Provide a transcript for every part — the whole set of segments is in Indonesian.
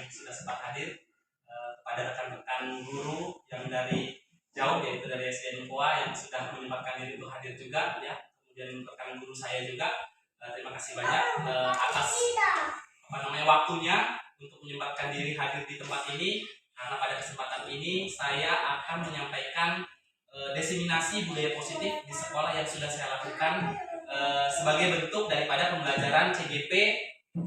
yang sudah sempat hadir, kepada rekan-rekan guru yang dari jauh, yaitu dari SDN Poa yang sudah menyempatkan diri untuk hadir juga, ya. Kemudian rekan guru saya juga, terima kasih banyak atas waktunya untuk menyempatkan diri hadir di tempat ini. Karena pada kesempatan ini saya akan menyampaikan diseminasi budaya positif di sekolah yang sudah saya lakukan sebagai bentuk daripada pembelajaran CGP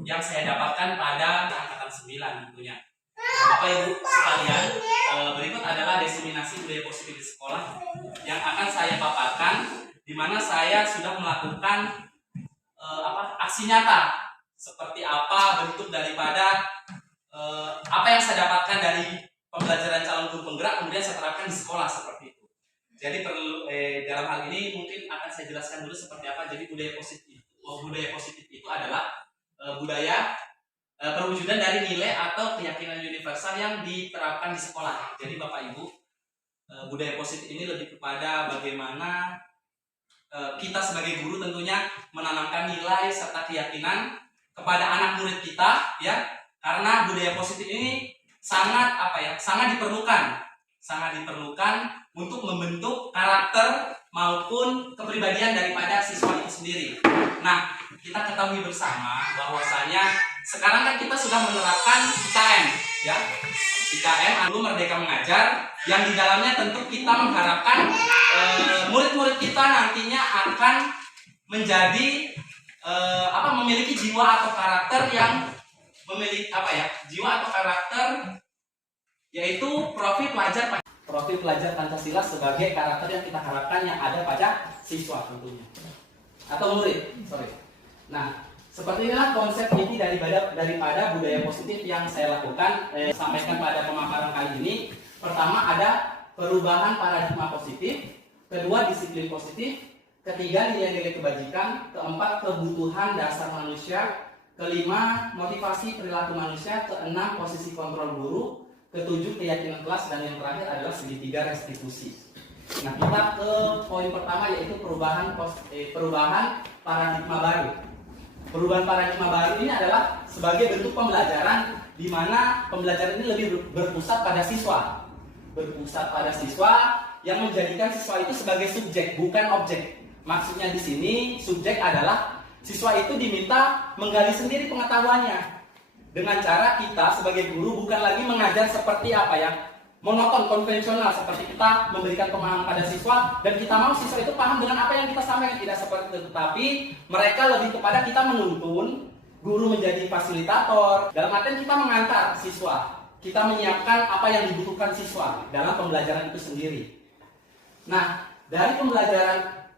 yang saya dapatkan pada angkatan 9 tentunya. Bapak Ibu sekalian, berikut adalah diseminasi budaya positif di sekolah yang akan saya paparkan, di mana saya sudah melakukan aksi nyata seperti apa bentuk daripada apa yang saya dapatkan dari pembelajaran calon guru penggerak kemudian saya terapkan di sekolah seperti itu. Jadi perlu dalam hal ini mungkin akan saya jelaskan dulu seperti apa. Jadi budaya positif itu adalah budaya perwujudan dari nilai atau keyakinan universal yang diterapkan di sekolah. Jadi Bapak Ibu, budaya positif ini lebih kepada bagaimana kita sebagai guru tentunya menanamkan nilai serta keyakinan kepada anak murid kita, ya. Karena budaya positif ini sangat diperlukan untuk membentuk karakter maupun kepribadian daripada siswa itu sendiri. Nah, kita ketahui bersama bahwasanya sekarang kan kita sudah menerapkan IKM, ya. IKM adalah Merdeka Mengajar, yang di dalamnya tentu kita mengharapkan murid-murid kita nantinya akan menjadi memiliki jiwa atau karakter yang memiliki yaitu profil pelajar Pancasila sebagai karakter yang kita harapkan yang ada pada siswa tentunya atau murid. Nah, seperti inilah konsep inti daripada budaya positif yang saya lakukan sampaikan pada pemaparan kali ini. Pertama ada perubahan paradigma positif, kedua disiplin positif, ketiga nilai-nilai kebajikan, keempat kebutuhan dasar manusia, kelima motivasi perilaku manusia, keenam posisi kontrol guru, ketujuh keyakinan kelas, dan yang terakhir adalah segitiga restitusi. Nah, kita ke poin pertama, yaitu perubahan paradigma baru. Perubahan paradigma baru ini adalah sebagai bentuk pembelajaran di mana pembelajaran ini lebih berpusat pada siswa. Berpusat pada siswa yang menjadikan siswa itu sebagai subjek, bukan objek. Maksudnya di sini subjek adalah siswa itu diminta menggali sendiri pengetahuannya dengan cara kita sebagai guru bukan lagi mengajar seperti monoton, konvensional, seperti kita memberikan pemahaman pada siswa dan kita mau siswa itu paham dengan apa yang kita sampaikan. Tidak seperti itu, tetapi mereka lebih kepada kita menuntun, guru menjadi fasilitator, dalam artian kita mengantar siswa, kita menyiapkan apa yang dibutuhkan siswa dalam pembelajaran itu sendiri. Nah, dari pembelajaran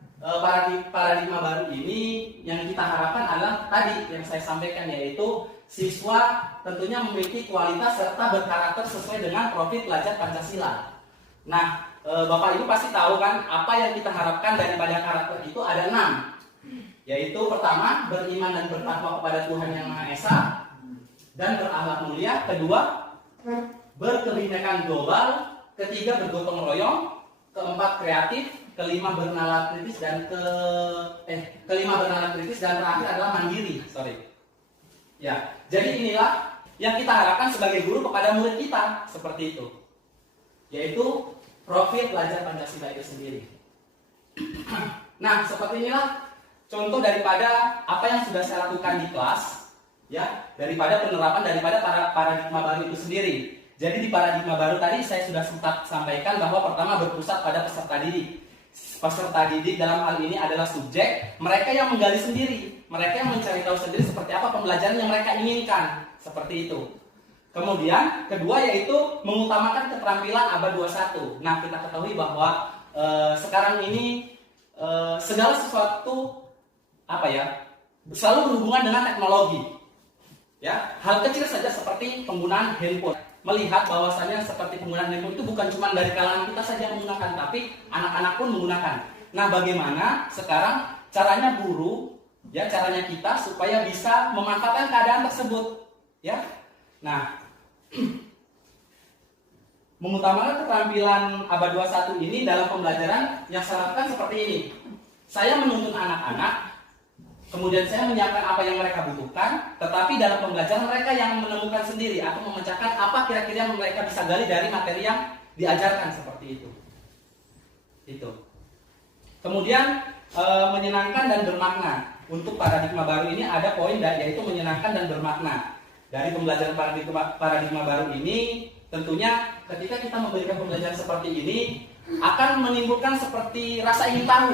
paradigma baru ini yang kita harapkan adalah tadi yang saya sampaikan, yaitu siswa tentunya memiliki kualitas serta berkarakter sesuai dengan profil pelajar Pancasila. Nah, Bapak Ibu pasti tahu kan apa yang kita harapkan daripada karakter itu ada 6, yaitu pertama beriman dan bertakwa kepada Tuhan Yang Maha Esa dan berakhlak mulia, kedua berkebinekaan global, ketiga bergotong royong, keempat kreatif, kelima bernalar kritis dan terakhir adalah mandiri. Ya, jadi inilah yang kita harapkan sebagai guru kepada murid kita, seperti itu. Yaitu profil pelajar Pancasila itu sendiri. Nah, seperti inilah contoh daripada apa yang sudah saya lakukan di kelas, ya, daripada penerapan daripada paradigma baru itu sendiri. Jadi di paradigma baru tadi saya sudah sempat sampaikan bahwa pertama berpusat pada peserta didik. Peserta didik dalam hal ini adalah subjek, mereka yang menggali sendiri, mereka yang mencari tahu sendiri seperti apa pembelajaran yang mereka inginkan, seperti itu. Kemudian kedua yaitu mengutamakan keterampilan abad 21. Nah, kita ketahui bahwa sekarang ini segala sesuatu selalu berhubungan dengan teknologi. Ya, hal kecil saja seperti penggunaan handphone. Melihat bahwasannya seperti penggunaan handphone itu bukan cuma dari kalangan kita saja yang menggunakan, tapi anak-anak pun menggunakan. Nah, bagaimana sekarang caranya guru, ya, caranya kita supaya bisa memanfaatkan keadaan tersebut, ya. Nah, mengutamakan keterampilan abad 21 ini dalam pembelajaran yang saya lakukan seperti ini. Saya menuntun anak-anak Kemudian saya menyiapkan apa yang mereka butuhkan, tetapi dalam pembelajaran mereka yang menemukan sendiri atau memecahkan apa kira-kira yang mereka bisa gali dari materi yang diajarkan seperti itu. Itu. Kemudian menyenangkan dan bermakna. Untuk paradigma baru ini ada poin yaitu menyenangkan dan bermakna. Dari pembelajaran paradigma baru ini, tentunya ketika kita memberikan pembelajaran seperti ini akan menimbulkan seperti rasa ingin tahu.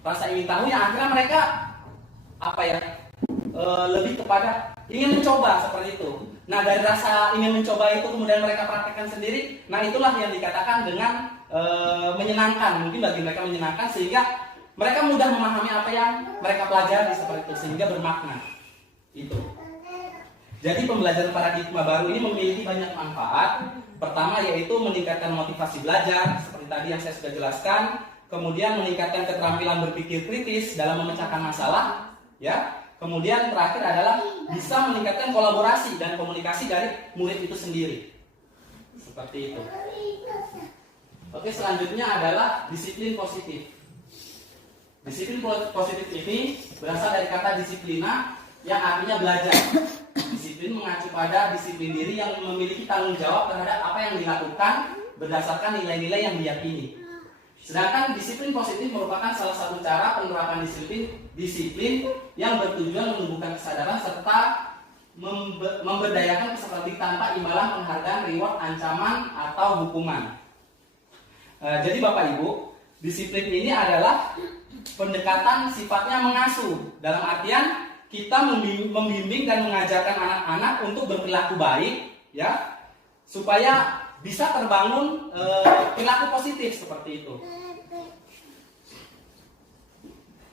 Rasa ingin tahu yang akhirnya mereka lebih kepada ingin mencoba seperti itu. Nah, dari rasa ingin mencoba itu kemudian mereka praktekkan sendiri. Nah, itulah yang dikatakan dengan menyenangkan. Mungkin bagi mereka menyenangkan sehingga mereka mudah memahami apa yang mereka pelajari seperti itu sehingga bermakna. Itu. Jadi pembelajaran paradigma baru ini memiliki banyak manfaat. Pertama yaitu meningkatkan motivasi belajar seperti tadi yang saya sudah jelaskan. Kemudian meningkatkan keterampilan berpikir kritis dalam memecahkan masalah, ya. Kemudian terakhir adalah bisa meningkatkan kolaborasi dan komunikasi dari murid itu sendiri. Seperti itu. Oke, selanjutnya adalah disiplin positif. Disiplin positif ini berasal dari kata disiplina yang artinya belajar. Disiplin mengacu pada disiplin diri yang memiliki tanggung jawab terhadap apa yang dilakukan berdasarkan nilai-nilai yang diyakini. Sedangkan disiplin positif merupakan salah satu cara penerapan disiplin yang bertujuan menumbuhkan kesadaran serta memberdayakan peserta didik tanpa imbalan penghargaan, reward, ancaman, atau hukuman. Jadi Bapak Ibu, disiplin ini adalah pendekatan sifatnya mengasuh. Dalam artian kita membimbing dan mengajarkan anak-anak untuk berperilaku baik, ya, supaya bisa terbangun perilaku positif seperti itu.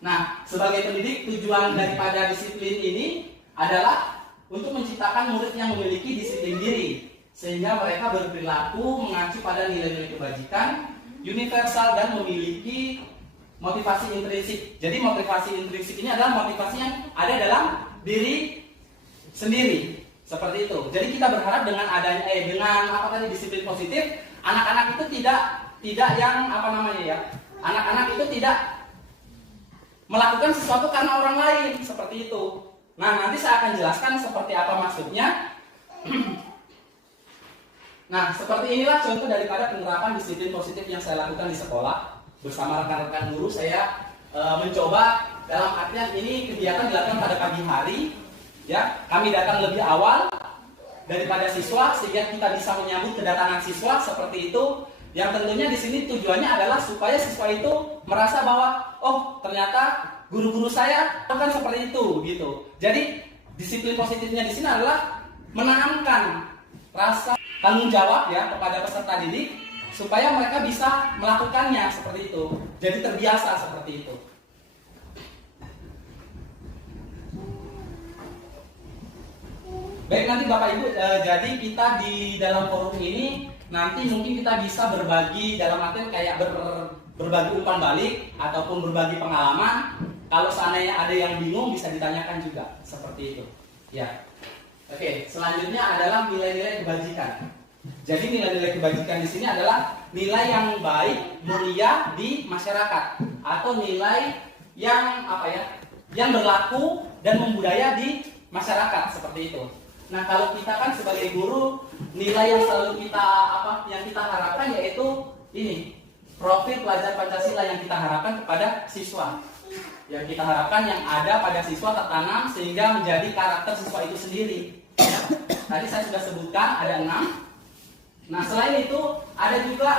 Nah, sebagai pendidik, tujuan daripada disiplin ini adalah untuk menciptakan murid yang memiliki disiplin diri, sehingga mereka berperilaku mengacu pada nilai-nilai kebajikan, universal, dan memiliki motivasi intrinsik. Jadi motivasi intrinsik ini adalah motivasi yang ada dalam diri sendiri. Seperti itu. Jadi kita berharap dengan adanya dengan disiplin positif, anak-anak itu tidak yang anak-anak itu tidak melakukan sesuatu karena orang lain seperti itu. Nah, nanti saya akan jelaskan seperti apa maksudnya. Nah, seperti inilah contoh daripada penerapan disiplin positif yang saya lakukan di sekolah. Bersama rekan-rekan guru saya mencoba, dalam artian ini kegiatan dilakukan pada pagi hari, ya. Kami datang lebih awal daripada siswa sehingga kita bisa menyambut kedatangan siswa seperti itu. Yang tentunya di sini tujuannya adalah supaya siswa itu merasa bahwa oh, ternyata guru-guru saya kan seperti itu gitu. Jadi disiplin positifnya di sini adalah menanamkan rasa tanggung jawab ya kepada peserta didik supaya mereka bisa melakukannya seperti itu. Jadi terbiasa seperti itu. Baik, nanti Bapak Ibu, jadi kita di dalam forum ini nanti mungkin kita bisa berbagi dalam artian kayak berbagi umpan balik ataupun berbagi pengalaman. Kalau seandainya ada yang bingung bisa ditanyakan juga seperti itu. Ya. Oke, selanjutnya adalah nilai-nilai kebajikan. Jadi nilai-nilai kebajikan di sini adalah nilai yang baik, mulia di masyarakat atau nilai yang yang berlaku dan membudaya di masyarakat seperti itu. Nah, kalau kita kan sebagai guru, nilai yang selalu kita harapkan yaitu ini, profil pelajar Pancasila yang kita harapkan kepada siswa. Yang kita harapkan yang ada pada siswa tertanam sehingga menjadi karakter siswa itu sendiri. Tadi saya sudah sebutkan ada 6. Nah, selain itu ada juga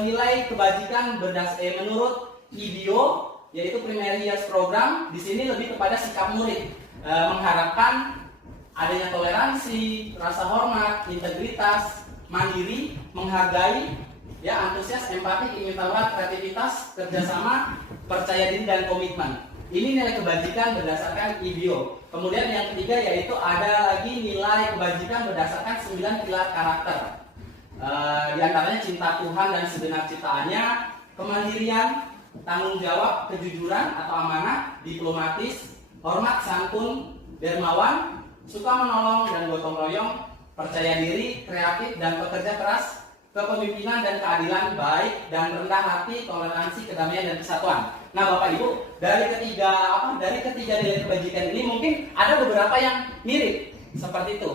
nilai kebajikan menurut IBIO, yaitu Primary Years Program. Di sini lebih kepada sikap murid, mengharapkan adanya toleransi, rasa hormat, integritas, mandiri, menghargai, ya, antusias, empati, ingin tahu, kreativitas, kerjasama, percaya diri, dan komitmen. Ini nilai kebajikan berdasarkan IBIO. Kemudian yang ketiga yaitu ada lagi nilai kebajikan berdasarkan 9 pilar karakter. Di antaranya cinta Tuhan dan segenap ciptaannya, kemandirian, tanggung jawab, kejujuran atau amanah, diplomatis, hormat, santun, dermawan, suka menolong dan gotong royong, percaya diri, kreatif dan pekerja keras, kepemimpinan dan keadilan, baik dan rendah hati, toleransi, kedamaian dan kesatuan. Nah, Bapak Ibu, dari ketiga nilai kebajikan ini mungkin ada beberapa yang mirip seperti itu.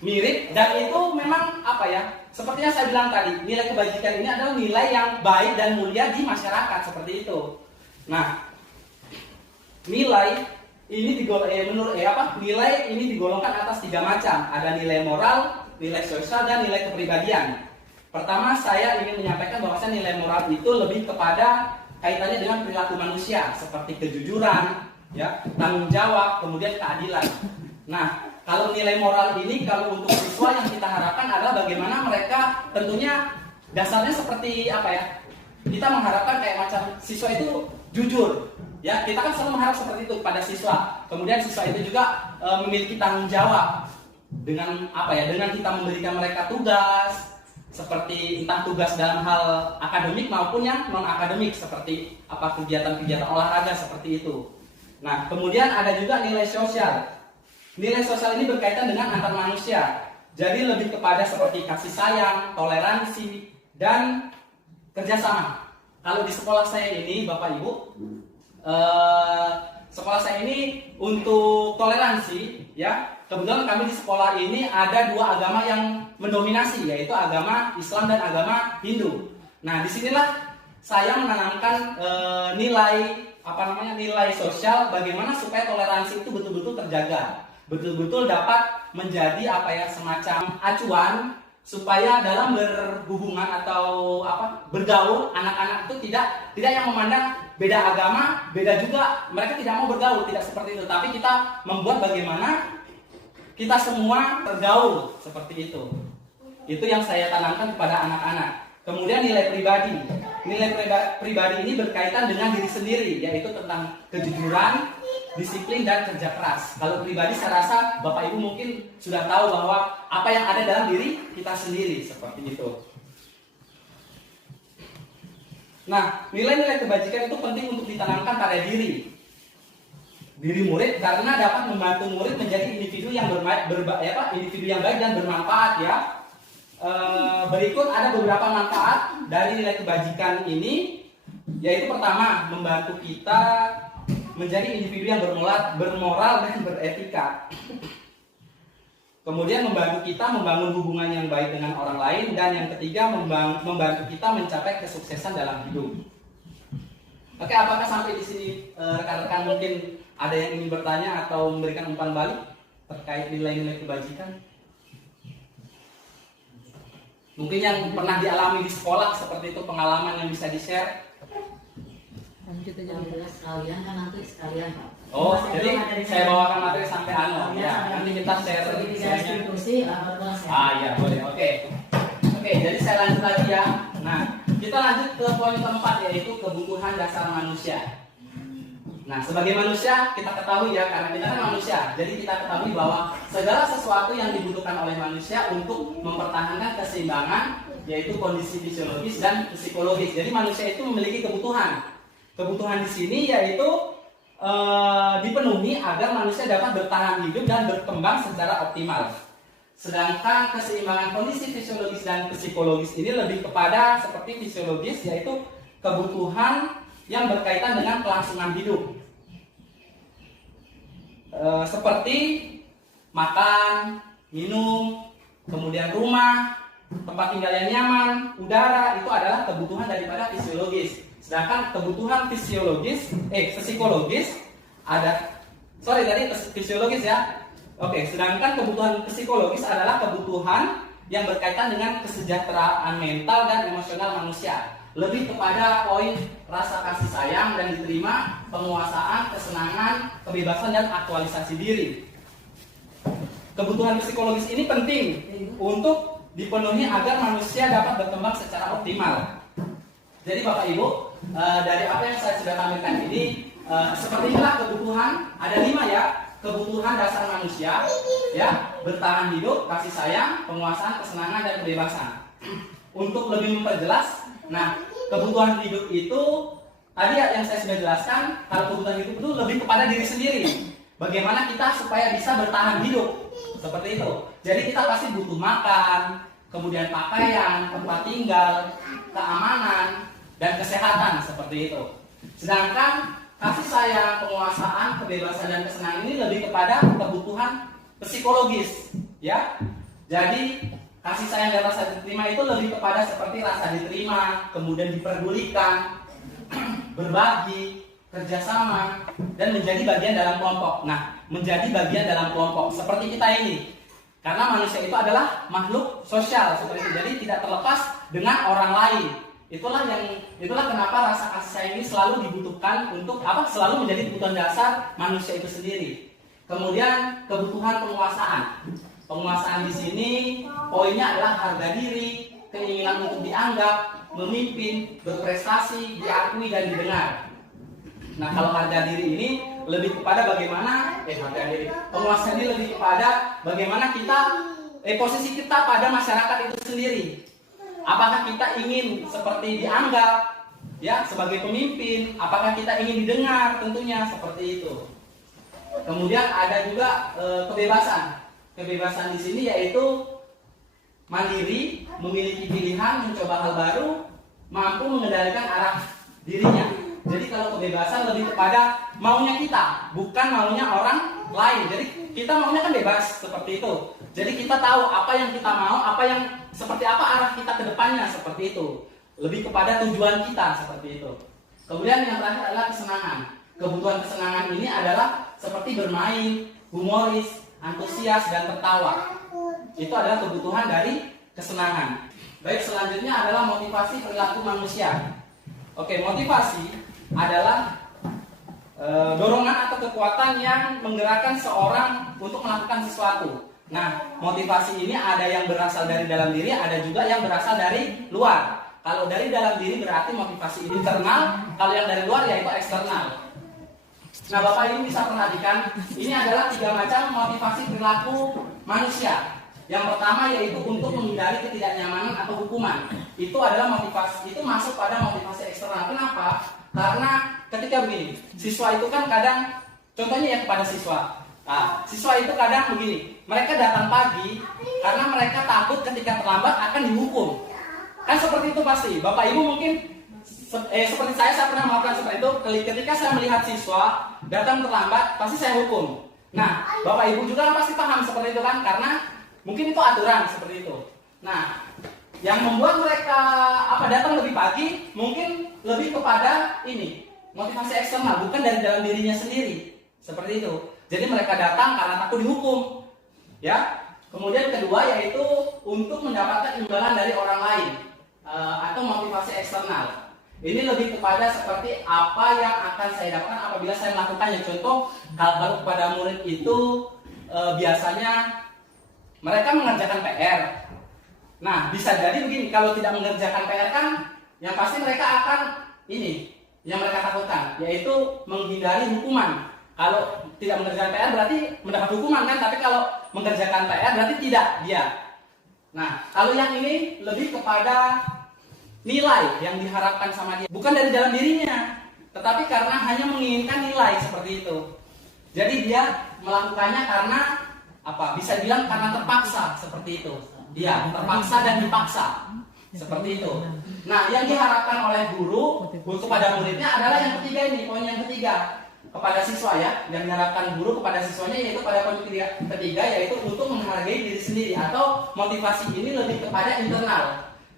Mirip, dan itu memang apa ya? Seperti yang saya bilang tadi, nilai kebajikan ini adalah nilai yang baik dan mulia di masyarakat seperti itu. Nah, nilai ini nilai ini digolongkan atas 3 macam. Ada nilai moral, nilai sosial, dan nilai kepribadian. Pertama, saya ingin menyampaikan bahwa nilai moral itu lebih kepada kaitannya dengan perilaku manusia seperti kejujuran, ya, tanggung jawab, kemudian keadilan. Nah, kalau nilai moral ini kalau untuk siswa yang kita harapkan adalah bagaimana mereka tentunya dasarnya seperti apa ya? Kita mengharapkan kayak macam siswa itu jujur. Ya, kita kan selalu mengharap seperti itu pada siswa. Kemudian siswa itu juga memiliki tanggung jawab dengan apa ya? Dengan kita memberikan mereka tugas seperti entah tugas dalam hal akademik maupun yang non akademik seperti apa kegiatan-kegiatan olahraga seperti itu. Nah, kemudian ada juga nilai sosial. Nilai sosial ini berkaitan dengan antar manusia. Jadi lebih kepada seperti kasih sayang, toleransi, dan kerjasama. Kalau di sekolah saya ini, Bapak Ibu, sekolah saya ini untuk toleransi, ya. Kebetulan kami di sekolah ini ada 2 agama yang mendominasi, yaitu agama Islam dan agama Hindu. Nah, disinilah saya menanamkan nilai sosial, bagaimana supaya toleransi itu betul-betul terjaga, betul-betul dapat menjadi semacam acuan supaya dalam berhubungan atau bergaul anak-anak itu tidak yang memandang beda agama, beda juga mereka tidak mau bergaul, tidak seperti itu. Tapi kita membuat bagaimana kita semua tergaul seperti itu. Itu yang saya tanamkan kepada anak-anak. Kemudian nilai pribadi. Nilai pribadi ini berkaitan dengan diri sendiri, yaitu tentang kejujuran, disiplin, dan kerja keras. Kalau pribadi saya rasa Bapak Ibu mungkin sudah tahu bahwa apa yang ada dalam diri kita sendiri seperti itu. Nah, nilai-nilai kebajikan itu penting untuk ditanamkan pada diri murid karena dapat membantu murid menjadi individu yang individu yang baik dan bermanfaat, ya. Berikut ada beberapa manfaat dari nilai kebajikan ini, yaitu pertama, membantu kita menjadi individu yang bermoral dan beretika. Kemudian membantu kita membangun hubungan yang baik dengan orang lain, dan yang ketiga membantu kita mencapai kesuksesan dalam hidup. Oke, apakah sampai di sini rekan-rekan mungkin ada yang ingin bertanya atau memberikan umpan balik terkait nilai-nilai kebajikan? Mungkin yang pernah dialami di sekolah seperti itu, pengalaman yang bisa di-share. Sekalian kan nanti sekalian, Pak. Oh, jadi saya bawakan materi sampai ya. Nanti kita share semuanya. Ya, boleh. Oke, jadi saya lanjut lagi ya. Nah, kita lanjut ke poin keempat, yaitu kebutuhan dasar manusia. Nah, sebagai manusia kita ketahui ya, karena kita kan manusia, jadi kita ketahui bahwa segala sesuatu yang dibutuhkan oleh manusia untuk mempertahankan keseimbangan, yaitu kondisi fisiologis dan psikologis. Jadi manusia itu memiliki kebutuhan. Kebutuhan di sini yaitu dipenuhi agar manusia dapat bertahan hidup dan berkembang secara optimal. Sedangkan keseimbangan kondisi fisiologis dan psikologis ini lebih kepada seperti fisiologis, yaitu kebutuhan yang berkaitan dengan kelangsungan hidup. Seperti makan, minum, kemudian rumah, tempat tinggal yang nyaman, udara, itu adalah kebutuhan daripada fisiologis. Sedangkan kebutuhan psikologis fisiologis ya. Sedangkan kebutuhan psikologis adalah kebutuhan yang berkaitan dengan kesejahteraan mental dan emosional manusia. Lebih kepada poin rasa kasih sayang dan diterima, penguasaan, kesenangan, kebebasan, dan aktualisasi diri. Kebutuhan psikologis ini penting untuk dipenuhi agar manusia dapat berkembang secara optimal. Jadi Bapak Ibu, dari apa yang saya sudah tampilkan ini, seperti inilah kebutuhan, ada 5 ya, kebutuhan dasar manusia, ya, bertahan hidup, kasih sayang, penguasaan, kesenangan, dan kebebasan. Untuk lebih memperjelas, nah, kebutuhan hidup itu tadi yang saya sudah jelaskan. Kalau kebutuhan hidup itu lebih kepada diri sendiri. Bagaimana kita supaya bisa bertahan hidup, seperti itu. Jadi kita pasti butuh makan, kemudian pakaian, tempat tinggal, keamanan, dan kesehatan, seperti itu. Sedangkan kasih sayang, penguasaan, kebebasan dan kesenangan ini lebih kepada kebutuhan psikologis, ya. Jadi kasih sayang dan rasa diterima itu lebih kepada seperti rasa diterima, kemudian diperdulikan, berbagi, kerjasama, dan menjadi bagian dalam kelompok. Nah, menjadi bagian dalam kelompok seperti kita ini, karena manusia itu adalah makhluk sosial seperti itu. Jadi tidak terlepas dengan orang lain. Itulah kenapa rasa kasih sayang ini selalu dibutuhkan untuk apa? Selalu menjadi kebutuhan dasar manusia itu sendiri. Kemudian kebutuhan penguasaan. Penguasaan di sini poinnya adalah harga diri, keinginan untuk dianggap, memimpin, berprestasi, diakui dan didengar. Nah, kalau harga diri ini lebih kepada bagaimana penguasaan ini lebih kepada bagaimana kita posisi kita pada masyarakat itu sendiri. Apakah kita ingin seperti dianggap ya sebagai pemimpin? Apakah kita ingin didengar? Tentunya seperti itu. Kemudian ada juga kebebasan. Kebebasan di sini yaitu mandiri, memiliki pilihan, mencoba hal baru, mampu mengendalikan arah dirinya. Jadi kalau kebebasan lebih kepada maunya kita, bukan maunya orang lain. Jadi kita maunya kan bebas seperti itu. Jadi kita tahu apa yang kita mau, seperti apa arah kita ke depannya seperti itu. Lebih kepada tujuan kita seperti itu. Kemudian yang terakhir adalah kesenangan. Kebutuhan kesenangan ini adalah seperti bermain, humoris, antusias dan tertawa. Itu adalah kebutuhan dari kesenangan. Baik, selanjutnya adalah motivasi perilaku manusia. Oke, motivasi adalah dorongan atau kekuatan yang menggerakkan seorang untuk melakukan sesuatu. Nah, motivasi ini ada yang berasal dari dalam diri, ada juga yang berasal dari luar. Kalau dari dalam diri berarti motivasi internal, kalau yang dari luar yaitu eksternal. Nah, Bapak Ibu bisa perhatikan, ini adalah 3 macam motivasi perilaku manusia. Yang pertama yaitu untuk menghindari ketidaknyamanan atau hukuman. Itu adalah motivasi, itu masuk pada motivasi eksternal. Kenapa? Karena ketika begini, siswa itu kan kadang, contohnya ya kepada siswa. Nah, siswa itu kadang begini, mereka datang pagi karena mereka takut ketika terlambat akan dihukum. Kan seperti itu pasti. Bapak Ibu mungkin seperti saya pernah melakukan seperti itu. Ketika saya melihat siswa datang terlambat, pasti saya hukum. Nah, Bapak Ibu juga pasti paham seperti itu kan, karena mungkin itu aturan seperti itu. Nah, yang membuat mereka datang lebih pagi mungkin lebih kepada ini motivasi eksternal, bukan dari dalam dirinya sendiri seperti itu. Jadi mereka datang karena takut dihukum, ya. Kemudian kedua yaitu untuk mendapatkan imbalan dari orang lain atau motivasi eksternal. Ini lebih kepada seperti apa yang akan saya dapatkan apabila saya melakukannya. Contoh, kalau kepada murid itu biasanya mereka mengerjakan PR. Nah, bisa jadi begini, kalau tidak mengerjakan PR kan, yang pasti mereka akan ini, yang mereka takutkan, yaitu menghindari hukuman. Kalau tidak mengerjakan PR berarti mendapat hukuman kan, tapi kalau mengerjakan PR berarti tidak dia. Nah, kalau yang ini lebih kepada nilai yang diharapkan sama dia, bukan dari dalam dirinya, tetapi karena hanya menginginkan nilai seperti itu. Jadi dia melakukannya karena bisa bilang karena terpaksa seperti itu. Dia terpaksa dan dipaksa seperti itu. Nah, yang diharapkan oleh guru kepada muridnya adalah yang ketiga ini, poin yang ketiga kepada siswa ya. Yang diharapkan guru kepada siswanya yaitu pada poin ketiga yaitu untuk menghargai diri sendiri atau motivasi ini lebih kepada internal.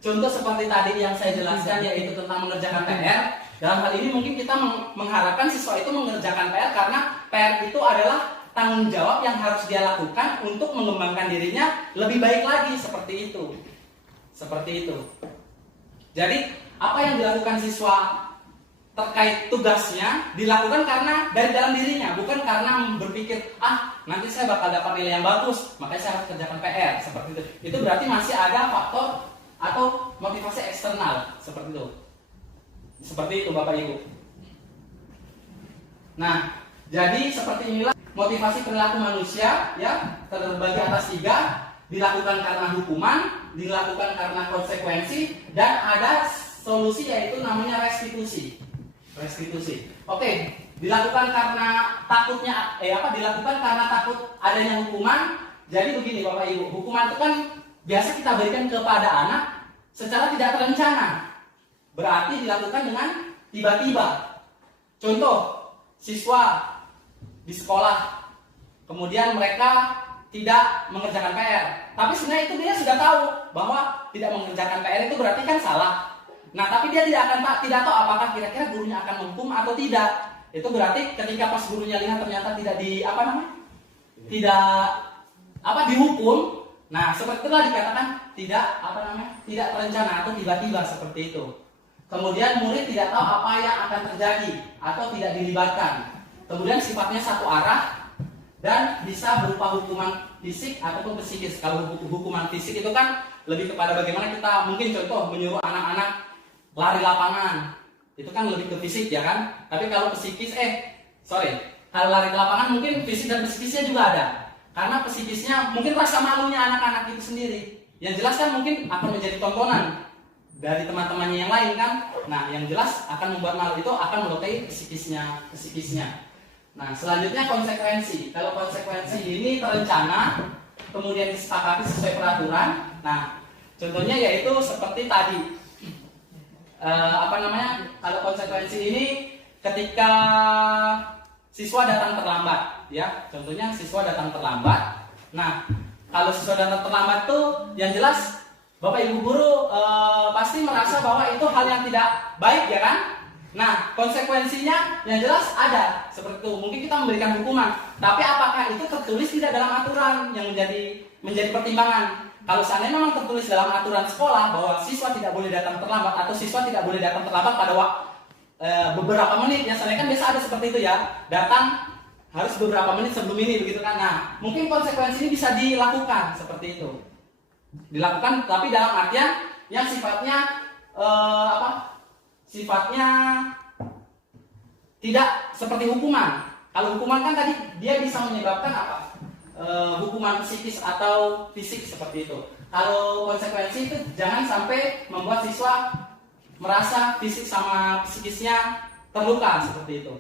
Contoh seperti tadi yang saya jelaskan yaitu tentang mengerjakan PR. Dalam hal ini mungkin kita mengharapkan siswa itu mengerjakan PR karena PR itu adalah tanggung jawab yang harus dia lakukan untuk mengembangkan dirinya lebih baik lagi seperti itu. Seperti itu. Jadi, apa yang dilakukan siswa terkait tugasnya dilakukan karena dari dalam dirinya, bukan karena berpikir, nanti saya bakal dapat nilai yang bagus, makanya saya harus kerjakan PR seperti itu. Itu berarti masih ada faktor atau motivasi eksternal seperti itu. Seperti itu Bapak Ibu. Nah, jadi seperti inilah motivasi perilaku manusia ya, terbagi atas 3, dilakukan karena hukuman, dilakukan karena konsekuensi, dan ada solusi yaitu namanya restitusi. Restitusi. Oke, dilakukan karena takutnya dilakukan karena takut adanya hukuman. Jadi begini Bapak Ibu, hukuman itu kan biasa kita berikan kepada anak secara tidak terencana. Berarti dilakukan dengan tiba-tiba. contoh siswa di sekolah, kemudian mereka tidak mengerjakan PR, tapi sebenarnya itu dia sudah tahu bahwa tidak mengerjakan PR itu berarti kan salah. Nah, tapi dia tidak tahu apakah kira-kira gurunya akan menghukum atau tidak. Itu berarti ketika pas gurunya lihat ternyata tidak dihukum. Nah, seperti itulah dikatakan tidak terencana atau tiba-tiba seperti itu. Kemudian murid tidak tahu apa yang akan terjadi atau tidak dilibatkan. Kemudian sifatnya satu arah dan bisa berupa hukuman fisik ataupun psikis. Kalau hukuman fisik itu kan lebih kepada bagaimana kita mungkin contoh menyuruh anak-anak lari lapangan. Itu kan lebih ke fisik ya kan. Tapi kalau psikis kalau lari ke lapangan mungkin fisik dan psikisnya juga ada. Karena psikisnya mungkin rasa malunya anak-anak itu sendiri. Yang jelas kan mungkin akan menjadi tontonan dari teman-temannya yang lain kan. Nah, yang jelas akan membuat malu itu akan melukai psikisnya. Nah, selanjutnya konsekuensi. Kalau konsekuensi ini terencana, kemudian disepakati sesuai peraturan. Nah, contohnya yaitu seperti tadi. Kalau konsekuensi ini ketika siswa datang terlambat, ya. Contohnya siswa datang terlambat. Nah, kalau siswa datang terlambat tuh yang jelas Bapak Ibu guru pasti merasa bahwa itu hal yang tidak baik, ya kan? Nah, konsekuensinya yang jelas ada seperti itu. Mungkin kita memberikan hukuman, tapi apakah itu tertulis tidak dalam aturan yang menjadi pertimbangan? Kalau seandainya memang tertulis dalam aturan sekolah bahwa siswa tidak boleh datang terlambat atau siswa tidak boleh datang terlambat pada beberapa menit, ya seandainya kan biasa ada seperti itu ya, datang harus beberapa menit sebelum ini begitu kan? Nah, mungkin konsekuensi ini bisa dilakukan seperti itu. Dilakukan, tapi dalam artian yang sifatnya sifatnya tidak seperti hukuman. Kalau hukuman kan tadi dia bisa menyebabkan hukuman psikis atau fisik seperti itu. Kalau konsekuensi itu jangan sampai membuat siswa merasa fisik sama psikisnya terluka seperti itu.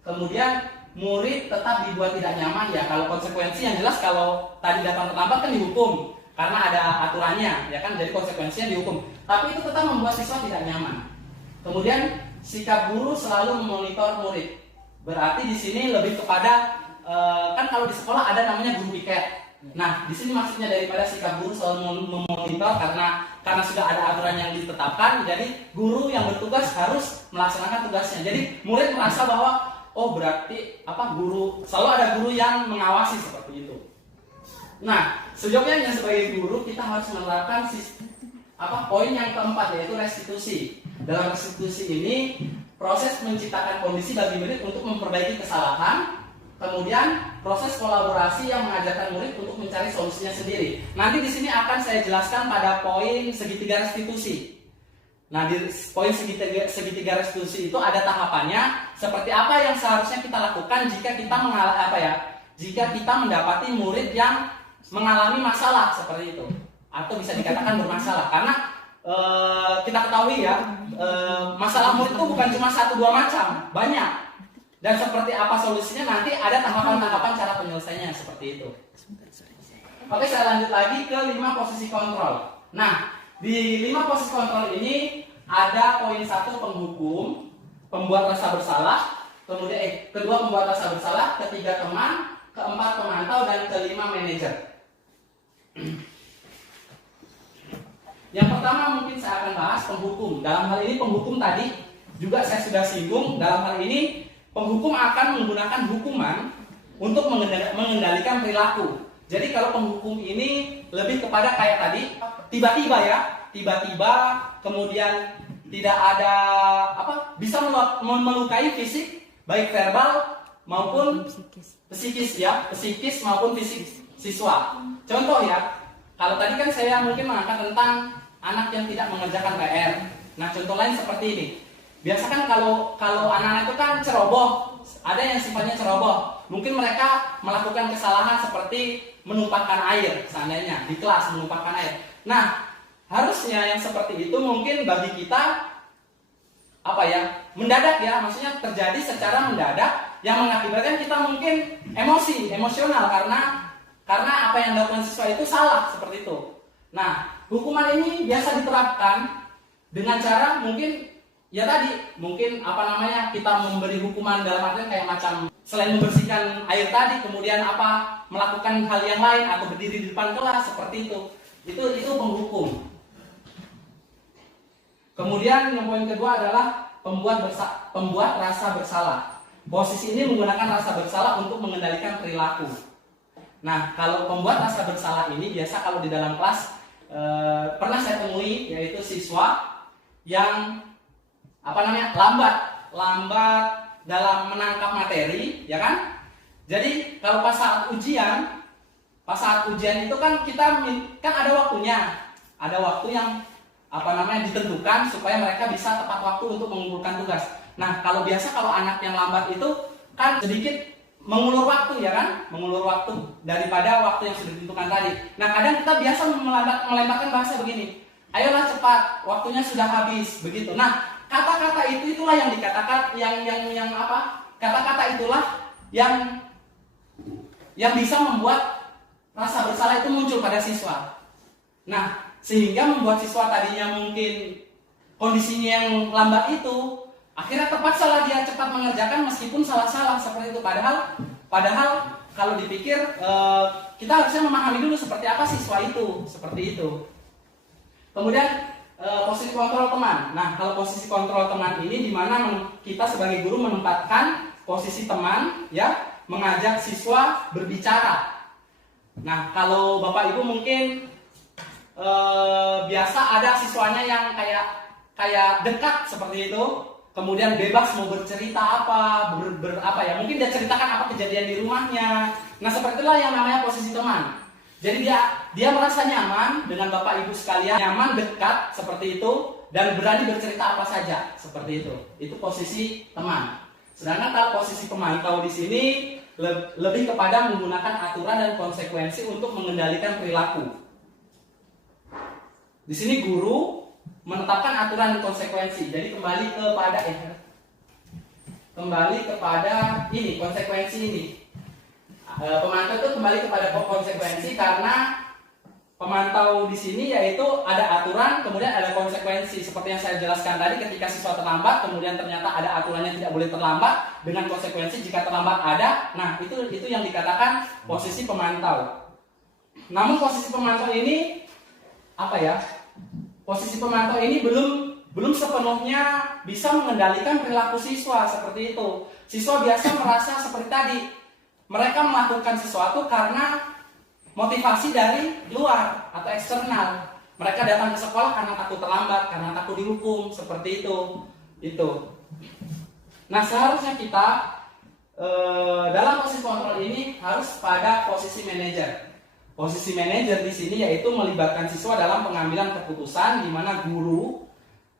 Kemudian murid tetap dibuat tidak nyaman ya. Kalau konsekuensi yang jelas kalau tadi datang terlambat kan dihukum karena ada aturannya ya kan, jadi konsekuensinya dihukum. Tapi itu tetap membuat siswa tidak nyaman. Kemudian sikap guru selalu memonitor murid. Berarti di sini lebih kepada kan kalau di sekolah ada namanya guru piket. Nah, di sini maksudnya daripada sikap guru selalu memonitor karena sudah ada aturan yang ditetapkan. Jadi guru yang bertugas harus melaksanakan tugasnya. Jadi murid merasa bahwa berarti guru selalu ada guru yang mengawasi seperti itu. Nah, sejauhnya sebagai guru kita harus menerapkan poin yang keempat yaitu restitusi. Dalam restitusi ini proses menciptakan kondisi bagi murid untuk memperbaiki kesalahan, kemudian proses kolaborasi yang mengajarkan murid untuk mencari solusinya sendiri. Nanti di sini akan saya jelaskan pada poin segitiga restitusi. Nah, di poin segitiga restitusi itu ada tahapannya seperti apa yang seharusnya kita lakukan jika kita mendapati murid yang mengalami masalah seperti itu atau bisa dikatakan bermasalah karena kita ketahui ya masalah murid itu bukan cuma 1-2 macam, banyak. Dan seperti apa solusinya nanti ada tahapan-tahapan cara penyelesaiannya seperti itu. Oke, saya lanjut lagi ke 5 posisi kontrol. Nah, di 5 posisi kontrol ini ada poin 1 penghukum, pembuat rasa bersalah, kemudian kedua pembuat rasa bersalah, ketiga teman, keempat pemantau, dan kelima manajer. Yang pertama mungkin saya akan bahas penghukum. Dalam hal ini penghukum tadi juga saya sudah singgung. Dalam hal ini penghukum akan menggunakan hukuman untuk mengendalikan perilaku. Jadi kalau penghukum ini lebih kepada kayak tadi, tiba-tiba kemudian tidak ada bisa melukai fisik, baik verbal maupun psikis maupun fisik siswa. Contoh ya, kalau tadi kan saya mungkin mengangkat tentang anak yang tidak mengerjakan PR. Nah, contoh lain seperti ini. Biasa kan kalau anak-anak itu kan ceroboh, ada yang sifatnya ceroboh. Mungkin mereka melakukan kesalahan seperti menumpahkan air, seandainya di kelas menumpahkan air. Nah, harusnya yang seperti itu mungkin bagi kita mendadak ya, maksudnya terjadi secara mendadak yang mengakibatkan kita mungkin emosional karena apa yang dilakukan siswa itu salah seperti itu. Nah, hukuman ini biasa diterapkan dengan cara mungkin ya tadi mungkin apa namanya, kita memberi hukuman dalam artian kayak macam selain membersihkan air tadi, kemudian apa, melakukan hal yang lain atau berdiri di depan kelas seperti itu penghukum. Kemudian yang poin kedua adalah pembuat rasa bersalah. Posisi ini menggunakan rasa bersalah untuk mengendalikan perilaku. Nah, kalau pembuat rasa bersalah ini biasa kalau di dalam kelas pernah saya temui, yaitu siswa yang apa namanya, lambat dalam menangkap materi, ya kan? Jadi kalau pas saat ujian itu kan kita kan ada waktunya, ada waktu yang apa namanya ditentukan supaya mereka bisa tepat waktu untuk mengumpulkan tugas. Nah, kalau anak yang lambat itu kan sedikit mengulur waktu, ya kan? Mengulur waktu daripada waktu yang sudah ditentukan tadi. Nah, kadang kita biasa melemparkan bahasa begini, ayolah cepat, waktunya sudah habis, begitu. Nah, kata-kata itulah yang dikatakan yang apa? Kata-kata itulah yang bisa membuat rasa bersalah itu muncul pada siswa. Nah, sehingga membuat siswa tadinya mungkin kondisinya yang lambat itu akhirnya terpaksa dia cepat mengerjakan meskipun salah-salah seperti itu. Padahal kalau dipikir kita harusnya memahami dulu seperti apa siswa itu, seperti itu. Kemudian posisi kontrol teman. Nah, kalau posisi kontrol teman ini di mana kita sebagai guru menempatkan posisi teman, ya, mengajak siswa berbicara. Nah, kalau Bapak Ibu mungkin biasa ada siswanya yang kayak dekat seperti itu, kemudian bebas mau bercerita apa, mungkin dia ceritakan apa kejadian di rumahnya. Nah, seperti itulah yang namanya posisi teman. Jadi dia merasa nyaman dengan Bapak Ibu sekalian, nyaman dekat seperti itu, dan berani bercerita apa saja seperti itu. Itu posisi teman. Sedangkan kalau posisi pemantau di sini lebih kepada menggunakan aturan dan konsekuensi untuk mengendalikan perilaku. Di sini guru menetapkan aturan dan konsekuensi. Jadi kembali kepada ini, konsekuensi ini. Pemantau itu kembali kepada konsekuensi karena pemantau di sini yaitu ada aturan, kemudian ada konsekuensi. Seperti yang saya jelaskan tadi, ketika siswa terlambat, kemudian ternyata ada aturannya tidak boleh terlambat, dengan konsekuensi jika terlambat ada. Nah, itu yang dikatakan posisi pemantau. Namun posisi pemantau ini posisi pemantau ini belum sepenuhnya bisa mengendalikan perilaku siswa seperti itu. Siswa biasa merasa seperti tadi, mereka melakukan sesuatu karena motivasi dari luar atau eksternal. Mereka datang ke sekolah karena takut terlambat, karena takut dihukum, seperti itu. Nah, seharusnya kita dalam posisi kontrol ini harus pada posisi manajer. Posisi manajer di sini yaitu melibatkan siswa dalam pengambilan keputusan, di mana guru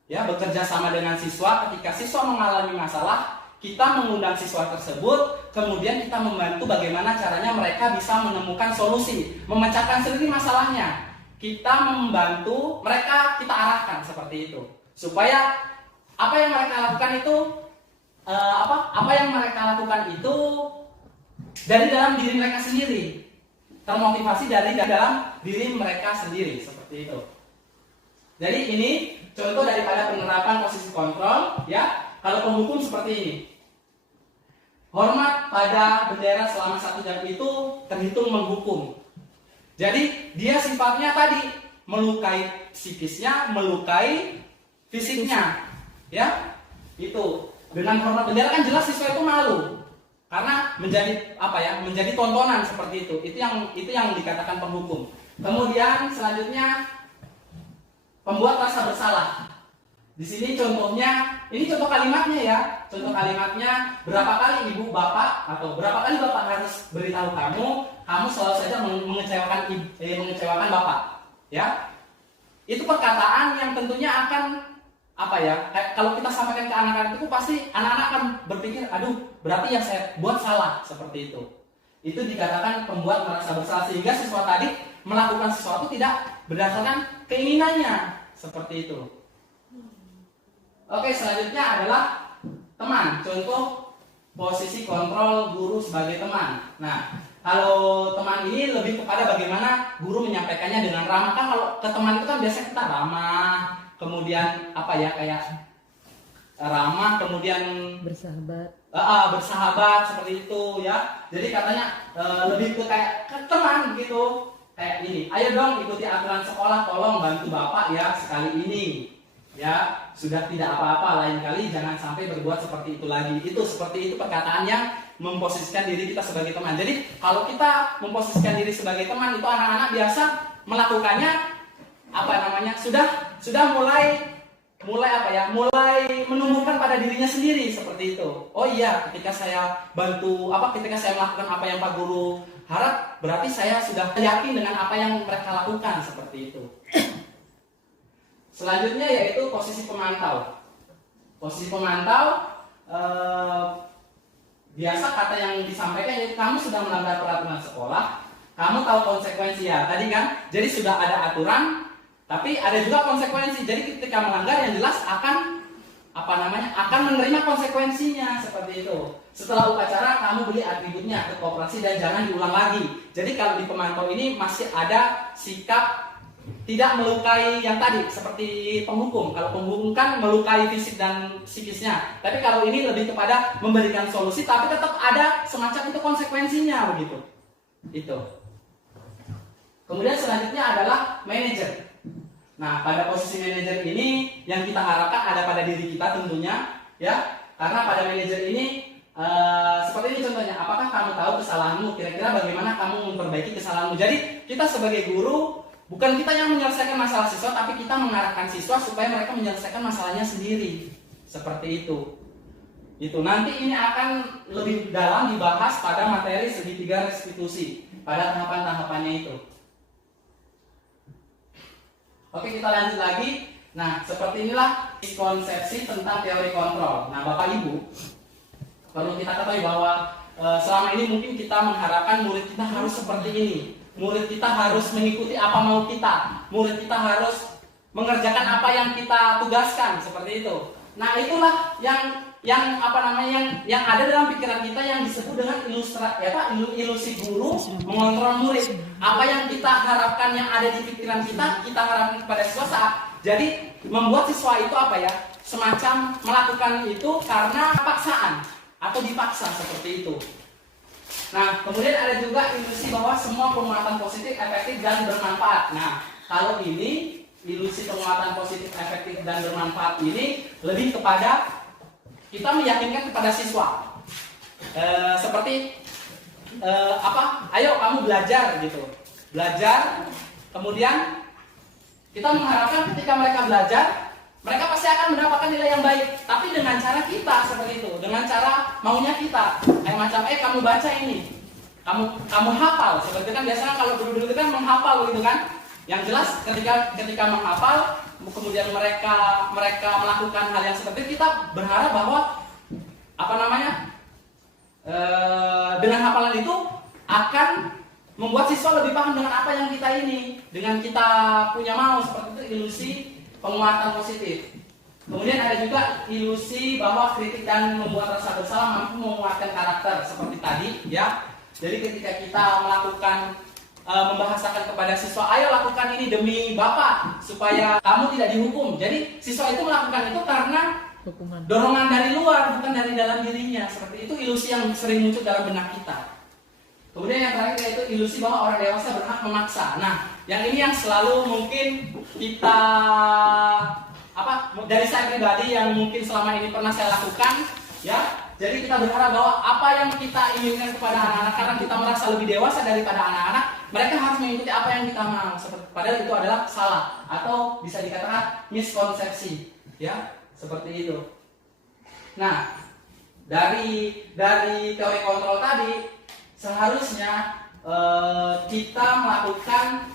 ya bekerja sama dengan siswa. Ketika siswa mengalami masalah, kita mengundang siswa tersebut, kemudian kita membantu bagaimana caranya mereka bisa menemukan solusi, memecahkan sendiri masalahnya. Kita membantu mereka, kita arahkan seperti itu, supaya apa yang mereka lakukan itu dari dalam diri mereka sendiri, termotivasi dari dalam diri mereka sendiri, seperti itu. Jadi ini contoh daripada penerapan posisi kontrol, ya. Kalau penghukum seperti ini. Hormat pada bendera selama 1 jam itu terhitung menghukum. Jadi dia sifatnya tadi melukai psikisnya, melukai fisiknya, ya. Itu dengan hormat bendera kan jelas siswa itu malu karena menjadi tontonan seperti itu. Itu yang dikatakan penghukum. Kemudian selanjutnya pembuat rasa bersalah. Di sini contohnya, ini contoh kalimatnya ya. Contoh kalimatnya, berapa kali ibu bapak atau berapa kali bapak harus beritahu kamu selalu saja mengecewakan bapak, ya. Itu perkataan yang tentunya akan kalau kita sampaikan ke anak-anak itu pasti anak-anak akan berpikir, aduh, berarti yang saya buat salah, seperti itu. Itu dikatakan pembuat merasa bersalah, sehingga siswa tadi melakukan sesuatu tidak berdasarkan keinginannya, seperti itu. Oke, selanjutnya adalah teman. Contoh posisi kontrol guru sebagai teman. Nah, kalau teman ini lebih kepada bagaimana guru menyampaikannya dengan ramah. Kan kalau ke teman itu kan biasanya kita ramah, kemudian kayak ramah, kemudian bersahabat seperti itu ya. Jadi katanya lebih ke kayak ke teman gitu. Kayak ini, ayo dong ikuti aturan sekolah, tolong bantu bapak ya sekali ini. Ya, sudah tidak apa-apa, lain kali jangan sampai berbuat seperti itu lagi. Itu seperti itu perkataan yang memposisikan diri kita sebagai teman. Jadi kalau kita memposisikan diri sebagai teman, itu anak-anak biasa melakukannya sudah mulai menumbuhkan pada dirinya sendiri seperti itu. Oh iya, ketika saya ketika saya melakukan apa yang Pak Guru harap, berarti saya sudah yakin dengan apa yang mereka lakukan seperti itu. Selanjutnya yaitu posisi pemantau. Posisi pemantau biasa kata yang disampaikan yaitu kamu sudah melanggar peraturan sekolah, kamu tahu konsekuensi ya tadi kan. Jadi sudah ada aturan, tapi ada juga konsekuensi. Jadi ketika melanggar yang jelas akan menerima konsekuensinya seperti itu. Setelah upacara kamu beli atributnya ke koperasi dan jangan diulang lagi. Jadi kalau di pemantau ini masih ada sikap tidak melukai yang tadi seperti penghukum. Kalau penghukum kan melukai fisik dan psikisnya. Tapi kalau ini lebih kepada memberikan solusi, tapi tetap ada semacam itu konsekuensinya begitu. Itu. Kemudian selanjutnya adalah manajer. Nah, pada posisi manajer ini yang kita harapkan ada pada diri kita tentunya, ya. Karena pada manajer ini seperti ini contohnya, apakah kamu tahu kesalahanmu? Kira-kira bagaimana kamu memperbaiki kesalahanmu? Jadi kita sebagai guru bukan kita yang menyelesaikan masalah siswa, tapi kita mengarahkan siswa supaya mereka menyelesaikan masalahnya sendiri. Seperti itu. Itu nanti ini akan lebih dalam dibahas pada materi segitiga restitusi pada tahapan-tahapannya itu. Oke, kita lanjut lagi. Nah, seperti inilah konsepsi tentang teori kontrol. Nah, Bapak Ibu, perlu kita ketahui bahwa selama ini mungkin kita mengharapkan murid kita harus seperti ini. Murid kita harus mengikuti apa mau kita. Murid kita harus mengerjakan apa yang kita tugaskan, seperti itu. Nah, itulah yang ada dalam pikiran kita yang disebut dengan ilusi guru mengontrol murid. Apa yang kita harapkan yang ada di pikiran kita harapkan kepada siswa saat jadi membuat siswa itu semacam melakukan itu karena paksaan atau dipaksa seperti itu. Nah, kemudian ada juga ilusi bahwa semua penguatan positif, efektif dan bermanfaat. Nah, kalau ini ilusi penguatan positif, efektif dan bermanfaat ini lebih kepada kita meyakinkan kepada siswa seperti ayo kamu belajar gitu, belajar. Kemudian kita mengharapkan ketika mereka belajar, mereka pasti akan mendapatkan nilai yang baik, tapi dengan cara kita seperti itu, dengan cara maunya kita, kamu baca ini, kamu hafal. Seperti itu kan biasanya kalau dulu-dulu itu kan menghafal begitu kan. Yang jelas ketika menghafal, kemudian mereka melakukan hal yang seperti itu, kita berharap bahwa dengan hafalan itu akan membuat siswa lebih paham dengan apa yang kita dengan kita punya mau, seperti itu ilusi penguatan positif. Kemudian ada juga ilusi bahwa kritik dan membuat rasa bersalah mampu menguatkan karakter seperti tadi, ya. Jadi ketika kita melakukan membahasakan kepada siswa, ayo lakukan ini demi Bapak supaya kamu tidak dihukum. Jadi siswa itu melakukan itu karena dorongan dari luar, bukan dari dalam dirinya. Seperti itu ilusi yang sering muncul dalam benak kita. Kemudian yang terakhir yaitu ilusi bahwa orang dewasa berhak memaksa. Nah, yang ini yang selalu mungkin kita dari saya pribadi yang mungkin selama ini pernah saya lakukan, ya. Jadi kita berharap bahwa apa yang kita inginkan kepada anak-anak, karena kita merasa lebih dewasa daripada anak-anak, mereka harus mengikuti apa yang kita mau. Padahal itu adalah salah atau bisa dikatakan miskonsepsi, ya, seperti itu. Nah, dari teori kontrol tadi seharusnya kita melakukan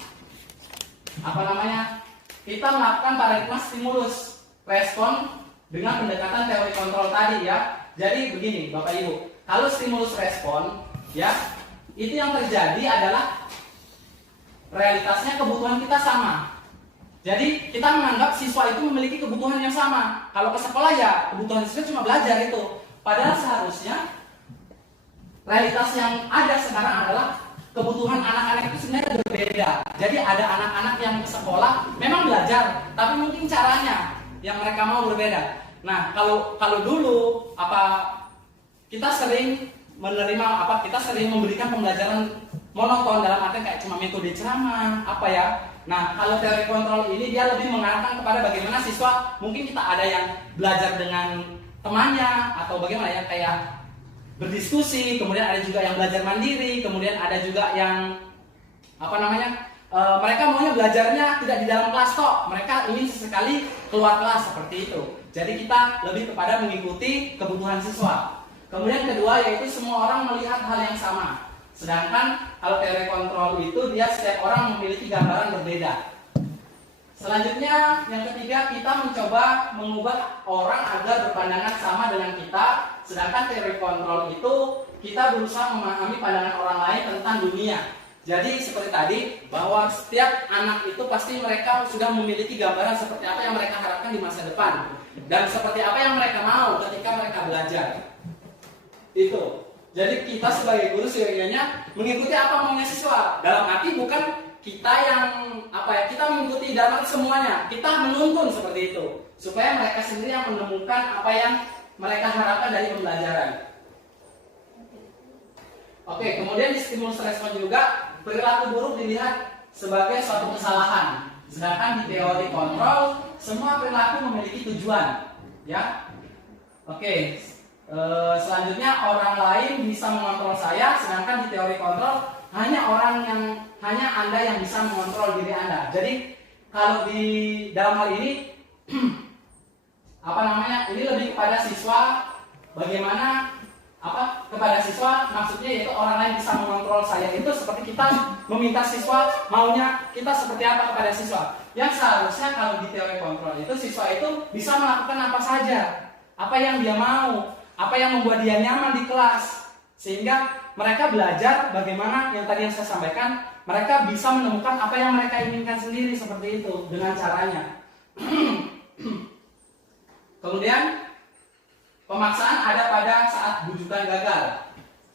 kita melakukan paradigma stimulus respon dengan pendekatan teori kontrol tadi, ya. Jadi begini Bapak Ibu, kalau stimulus respon, ya, itu yang terjadi adalah realitasnya kebutuhan kita sama. Jadi kita menganggap siswa itu memiliki kebutuhan yang sama. Kalau ke sekolah ya kebutuhan siswa cuma belajar itu. Padahal seharusnya realitas yang ada sekarang adalah kebutuhan anak-anak itu sebenarnya berbeda. Jadi ada anak-anak yang ke sekolah memang belajar, tapi mungkin caranya yang mereka mau berbeda. Nah, kalau dulu kita sering kita sering memberikan pembelajaran monoton dalam arti kayak cuma metode ceramah Nah, kalau teori kontrol ini dia lebih mengarahkan kepada bagaimana siswa mungkin kita ada yang belajar dengan temannya atau bagaimana ya kayak berdiskusi, kemudian ada juga yang belajar mandiri, kemudian ada juga yang mereka maunya belajarnya tidak di dalam kelas toh, mereka ingin sesekali keluar kelas seperti itu. Jadi kita lebih kepada mengikuti kebutuhan siswa. Kemudian kedua yaitu semua orang melihat hal yang sama. Sedangkan kalau teori kontrol itu dia setiap orang memiliki gambaran berbeda. Selanjutnya yang ketiga kita mencoba mengubah orang agar berpandangan sama dengan kita. Sedangkan teori kontrol itu kita berusaha memahami pandangan orang lain tentang dunia. Jadi seperti tadi bahwa setiap anak itu pasti mereka sudah memiliki gambaran seperti apa yang mereka harapkan di masa depan dan seperti apa yang mereka mau ketika mereka belajar. Itu. Jadi kita sebagai guru seyogyanya mengikuti apa maunya siswa. Dalam arti bukan kita yang kita mengikuti dalam semuanya. Kita menuntun seperti itu supaya mereka sendiri yang menemukan apa yang mereka harapkan dari pembelajaran. Oke, kemudian di stimulus respon juga perilaku buruk dilihat sebagai suatu kesalahan. Sedangkan di teori kontrol semua perilaku memiliki tujuan, ya. Oke. Selanjutnya orang lain bisa mengontrol saya, sedangkan di teori kontrol hanya Anda yang bisa mengontrol diri Anda. Jadi kalau di dalam hal ini ini lebih kepada siswa bagaimana kepada siswa maksudnya yaitu orang lain bisa mengontrol saya itu seperti kita meminta siswa maunya kita seperti apa kepada siswa. Yang seharusnya kalau di teori kontrol itu siswa itu bisa melakukan apa saja, apa yang dia mau, apa yang membuat dia nyaman di kelas, sehingga mereka belajar bagaimana yang tadi yang saya sampaikan, mereka bisa menemukan apa yang mereka inginkan sendiri seperti itu dengan caranya. Kemudian pemaksaan ada pada saat bujukan gagal.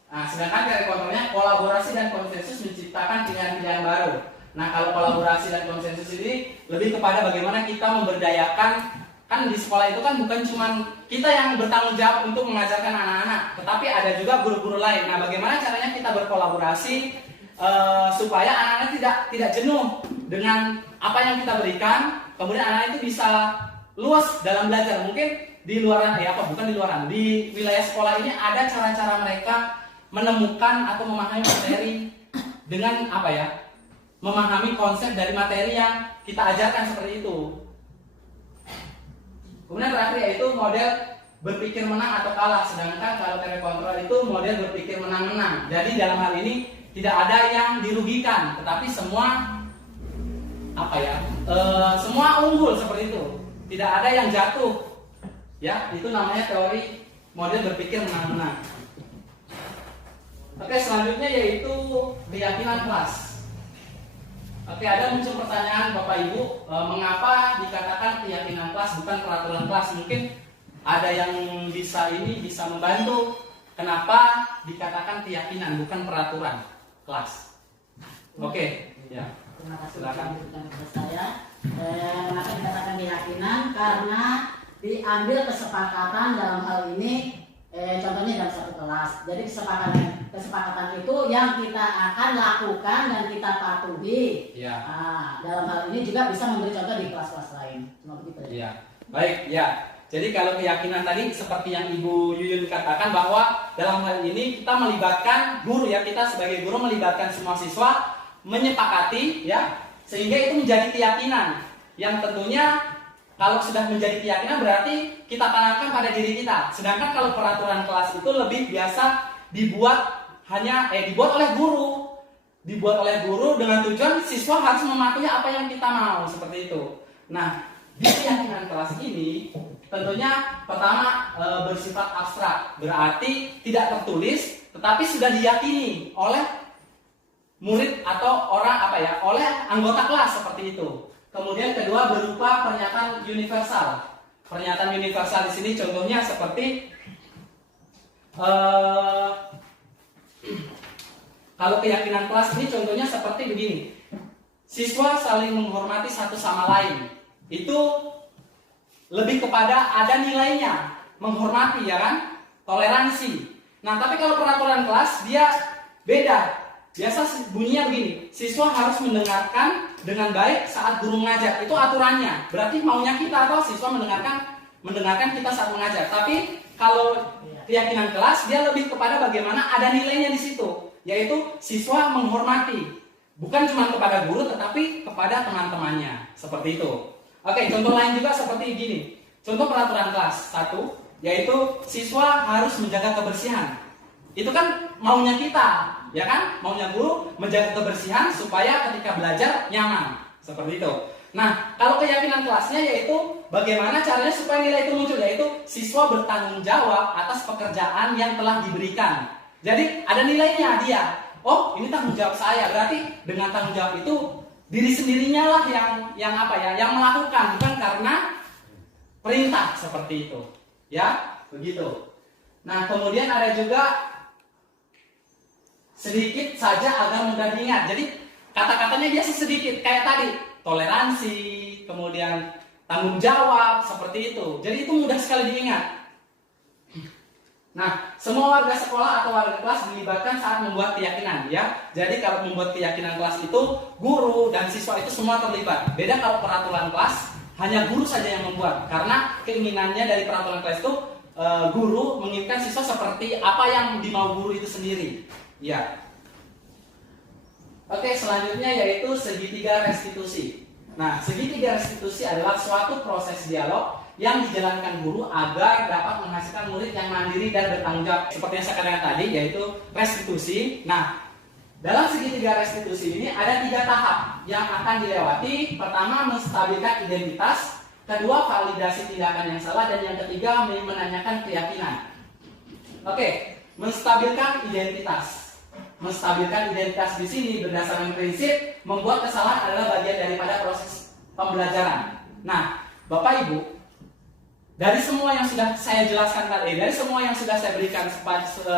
Nah, sedangkan teori kontrolnya kolaborasi dan konsensus menciptakan pilihan-pilihan baru. Nah, kalau kolaborasi dan konsensus ini lebih kepada bagaimana kita memberdayakan. Kan di sekolah itu kan bukan cuma kita yang bertanggung jawab untuk mengajarkan anak-anak, tetapi ada juga guru-guru lain. Nah, bagaimana caranya kita berkolaborasi supaya anak-anak tidak jenuh dengan apa yang kita berikan, kemudian anak itu bisa luas dalam belajar. Mungkin di wilayah sekolah ini ada cara-cara mereka menemukan atau memahami materi dengan memahami konsep dari materi yang kita ajarkan seperti itu. Kemudian terakhir yaitu model berpikir menang atau kalah. Sedangkan kalau teori kontrol itu model berpikir menang-menang. Jadi dalam hal ini tidak ada yang dirugikan, tetapi semua semua unggul seperti itu. Tidak ada yang jatuh. Ya, itu namanya teori model berpikir menang-menang. Oke, selanjutnya yaitu keyakinan kelas. Oke, ada muncul pertanyaan Bapak Ibu, mengapa dikatakan keyakinan kelas bukan peraturan kelas? Mungkin ada yang bisa membantu. Kenapa dikatakan keyakinan bukan peraturan kelas? Oke, ya. Terima kasih sudah memberikan kepada saya. Kenapa dikatakan keyakinan? Karena diambil kesepakatan dalam hal ini. Contohnya dalam satu kelas. Jadi kesepakatan itu yang kita akan lakukan dan kita patuhi. Ya. Nah, dalam hal ini juga bisa memberi contoh di kelas-kelas lain. Cuma begitu ya. Ya. Baik, ya. Jadi kalau keyakinan tadi seperti yang Ibu Yuyun katakan bahwa dalam hal ini kita melibatkan guru ya, kita sebagai guru melibatkan semua siswa menyepakati ya, sehingga itu menjadi keyakinan yang tentunya kalau sudah menjadi keyakinan berarti kita tanamkan pada diri kita. Sedangkan kalau peraturan kelas itu lebih biasa dibuat oleh guru. Dibuat oleh guru dengan tujuan siswa harus mematuhi apa yang kita mau, seperti itu. Nah, di keyakinan kelas ini tentunya pertama bersifat abstrak, berarti tidak tertulis tetapi sudah diyakini oleh murid atau oleh anggota kelas seperti itu. Kemudian kedua berupa pernyataan universal. Pernyataan universal di sini contohnya seperti kalau keyakinan kelas ini contohnya seperti begini. Siswa saling menghormati satu sama lain. Itu lebih kepada ada nilainya, menghormati ya kan, toleransi. Nah tapi kalau peraturan kelas dia beda. Biasa bunyinya begini, siswa harus mendengarkan dengan baik saat guru mengajar. Itu aturannya. Berarti maunya kita atau siswa mendengarkan kita saat mengajar. Tapi kalau keyakinan kelas dia lebih kepada bagaimana ada nilainya di situ, yaitu siswa menghormati, bukan cuma kepada guru tetapi kepada teman-temannya. Seperti itu. Oke, contoh lain juga seperti gini. Contoh peraturan kelas 1, yaitu siswa harus menjaga kebersihan. Itu kan maunya kita, ya kan? Maunya guru menjaga kebersihan supaya ketika belajar nyaman. Seperti itu. Nah, kalau keyakinan kelasnya yaitu bagaimana caranya supaya nilai itu muncul, yaitu siswa bertanggung jawab atas pekerjaan yang telah diberikan. Jadi ada nilainya dia. Oh, ini tanggung jawab saya. Berarti dengan tanggung jawab itu diri sendirinya lah yang melakukan, bukan karena perintah seperti itu. Ya, begitu. Nah, kemudian ada juga sedikit saja agar mudah diingat. Jadi kata-katanya biasa sedikit, kayak tadi toleransi, kemudian tanggung jawab, seperti itu. Jadi itu mudah sekali diingat. Nah, semua warga sekolah atau warga kelas dilibatkan saat membuat keyakinan, ya. Jadi kalau membuat keyakinan kelas itu guru dan siswa itu semua terlibat. Beda kalau peraturan kelas hanya guru saja yang membuat, karena keinginannya dari peraturan kelas itu guru menginginkan siswa seperti apa yang dimau guru itu sendiri. Ya. Oke, selanjutnya yaitu segitiga restitusi. Nah, segitiga restitusi adalah suatu proses dialog yang dijalankan guru agar dapat menghasilkan murid yang mandiri dan bertanggung jawab. Seperti yang saya katakan tadi, yaitu restitusi. Nah, dalam segitiga restitusi ini ada 3 tahap yang akan dilewati. Pertama, menstabilkan identitas. Kedua, validasi tindakan yang salah. Dan yang ketiga, menanyakan keyakinan. Oke, menstabilkan identitas. Menstabilkan identitas di sini berdasarkan prinsip membuat kesalahan adalah bagian daripada proses pembelajaran. Nah, Bapak Ibu, dari semua yang sudah saya jelaskan tadi, dari semua yang sudah saya berikan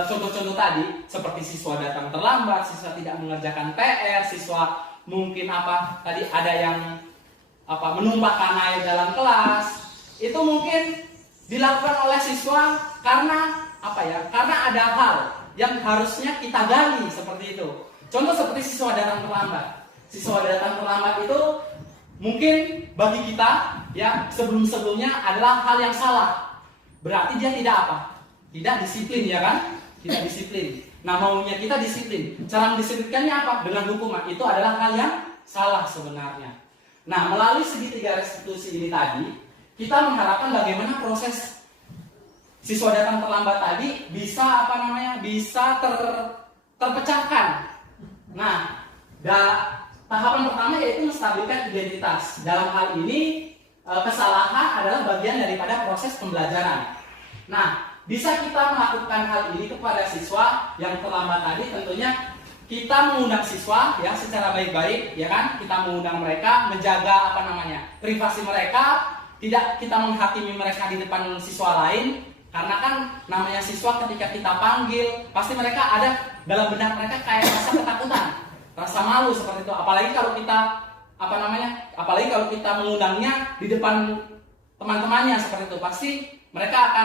contoh-contoh tadi, seperti siswa datang terlambat, siswa tidak mengerjakan PR, siswa mungkin tadi ada yang menumpahkan air dalam kelas, itu mungkin dilakukan oleh siswa karena karena ada hal yang harusnya kita gali, seperti itu. Contoh seperti siswa datang terlambat. Siswa datang terlambat itu mungkin bagi kita ya sebelum-sebelumnya adalah hal yang salah. Berarti dia tidak disiplin, ya kan? Tidak disiplin. Nah, maunya kita disiplin. Cara mendisiplinkannya apa? Dengan hukuman. Itu adalah hal yang salah sebenarnya. Nah, melalui segitiga restitusi ini tadi, kita mengharapkan bagaimana proses siswa datang terlambat tadi bisa bisa terpecahkan. Nah, tahapan pertama yaitu menstabilkan identitas. Dalam hal ini kesalahan adalah bagian daripada proses pembelajaran. Nah, bisa kita melakukan hal ini kepada siswa yang terlambat tadi. Tentunya kita mengundang siswa ya secara baik-baik, ya kan? Kita mengundang mereka, menjaga privasi mereka, tidak kita menghakimi mereka di depan siswa lain. Karena kan namanya siswa ketika kita panggil, pasti mereka ada dalam benak mereka kayak rasa ketakutan, rasa malu seperti itu. Apalagi kalau kita mengundangnya di depan teman-temannya seperti itu, pasti mereka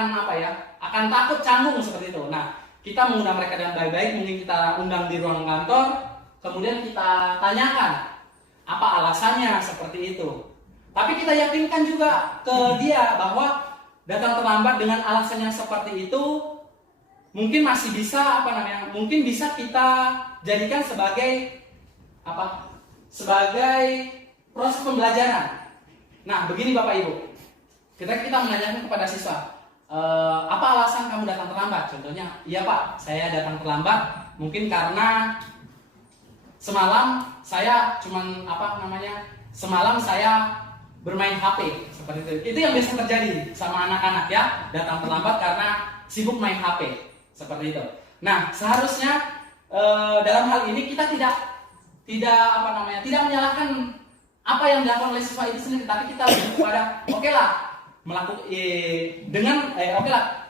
akan takut, canggung seperti itu. Nah, kita mengundang mereka dengan baik-baik, mungkin kita undang di ruang kantor, kemudian kita tanyakan apa alasannya seperti itu. Tapi kita yakinkan juga ke dia bahwa datang terlambat dengan alasan yang seperti itu mungkin masih bisa mungkin bisa kita jadikan sebagai proses pembelajaran. Nah, begini Bapak Ibu, kita menanyakan kepada siswa, apa alasan kamu datang terlambat? Contohnya, iya Pak, saya datang terlambat mungkin karena semalam saya bermain HP, seperti itu. Itu yang biasa terjadi sama anak-anak ya, datang terlambat karena sibuk main HP, seperti itu. Nah, seharusnya dalam hal ini kita tidak menyalahkan apa yang dilakukan oleh siswa itu sendiri, tapi kita lebih kepada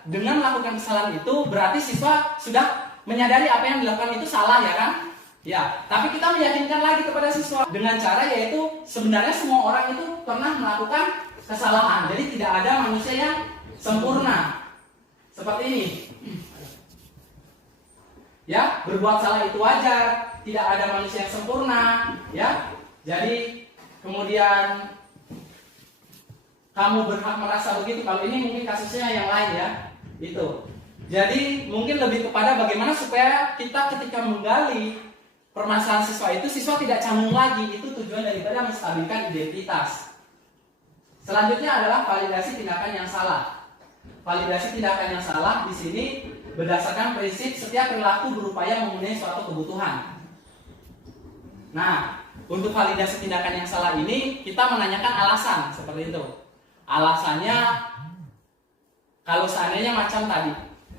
dengan melakukan kesalahan itu berarti siswa sudah menyadari apa yang dilakukan itu salah, ya kan? Ya, tapi kita meyakinkan lagi kepada siswa dengan cara yaitu sebenarnya semua orang itu pernah melakukan kesalahan. Jadi tidak ada manusia yang sempurna. Seperti ini. Ya, berbuat salah itu wajar. Tidak ada manusia yang sempurna, ya. Jadi kemudian kamu berhak merasa begitu. Kalau ini mungkin kasusnya yang lain ya. Itu. Jadi mungkin lebih kepada bagaimana supaya kita ketika menggali permasalahan siswa itu, siswa tidak canggung lagi. Itu tujuan daripada menstabilkan identitas. Selanjutnya adalah validasi tindakan yang salah. Validasi tindakan yang salah di sini berdasarkan prinsip setiap perilaku berupaya memenuhi suatu kebutuhan. Nah, untuk validasi tindakan yang salah ini kita menanyakan alasan seperti itu. Alasannya kalau seandainya macam tadi,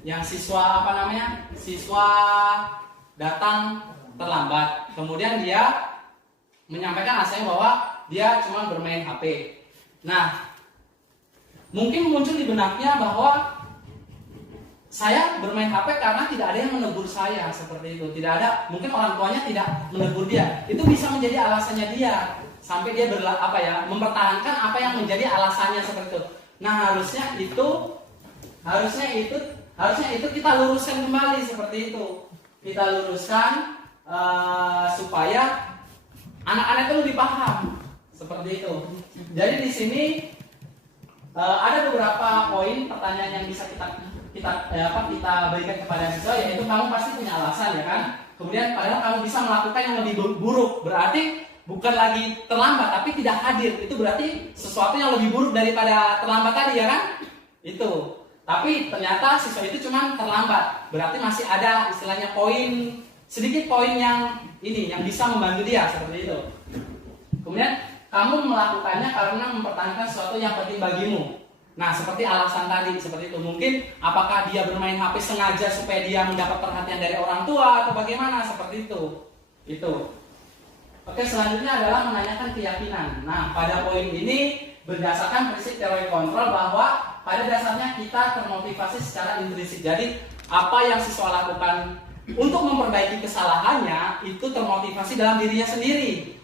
yang siswa siswa datang terlambat, kemudian dia menyampaikan alasannya bahwa dia cuma bermain HP. Nah, mungkin muncul di benaknya bahwa saya bermain HP karena tidak ada yang menegur saya, seperti itu. Tidak ada, mungkin orang tuanya tidak menegur dia. Itu bisa menjadi alasannya dia sampai dia mempertahankan apa yang menjadi alasannya seperti itu. Nah, harusnya itu kita luruskan kembali seperti itu. Kita luruskan supaya anak-anak itu lebih paham seperti itu. Jadi di sini ada beberapa poin pertanyaan yang bisa kita berikan kepada siswa, yaitu kamu pasti punya alasan ya kan. Kemudian padahal kamu bisa melakukan yang lebih buruk, berarti bukan lagi terlambat tapi tidak hadir. Itu berarti sesuatu yang lebih buruk daripada terlambat tadi ya kan. Itu. Tapi ternyata siswa itu cuma terlambat, berarti masih ada istilahnya sedikit poin yang bisa membantu dia seperti itu. Kemudian kamu melakukannya karena mempertahankan sesuatu yang penting bagimu. Nah, seperti alasan tadi seperti itu. Mungkin apakah dia bermain HP sengaja supaya dia mendapat perhatian dari orang tua atau bagaimana seperti itu. Itu. Oke, selanjutnya adalah menanyakan keyakinan. Nah, pada poin ini berdasarkan prinsip teori kontrol bahwa pada dasarnya kita termotivasi secara intrinsik. Jadi apa yang siswa lakukan untuk memperbaiki kesalahannya itu termotivasi dalam dirinya sendiri.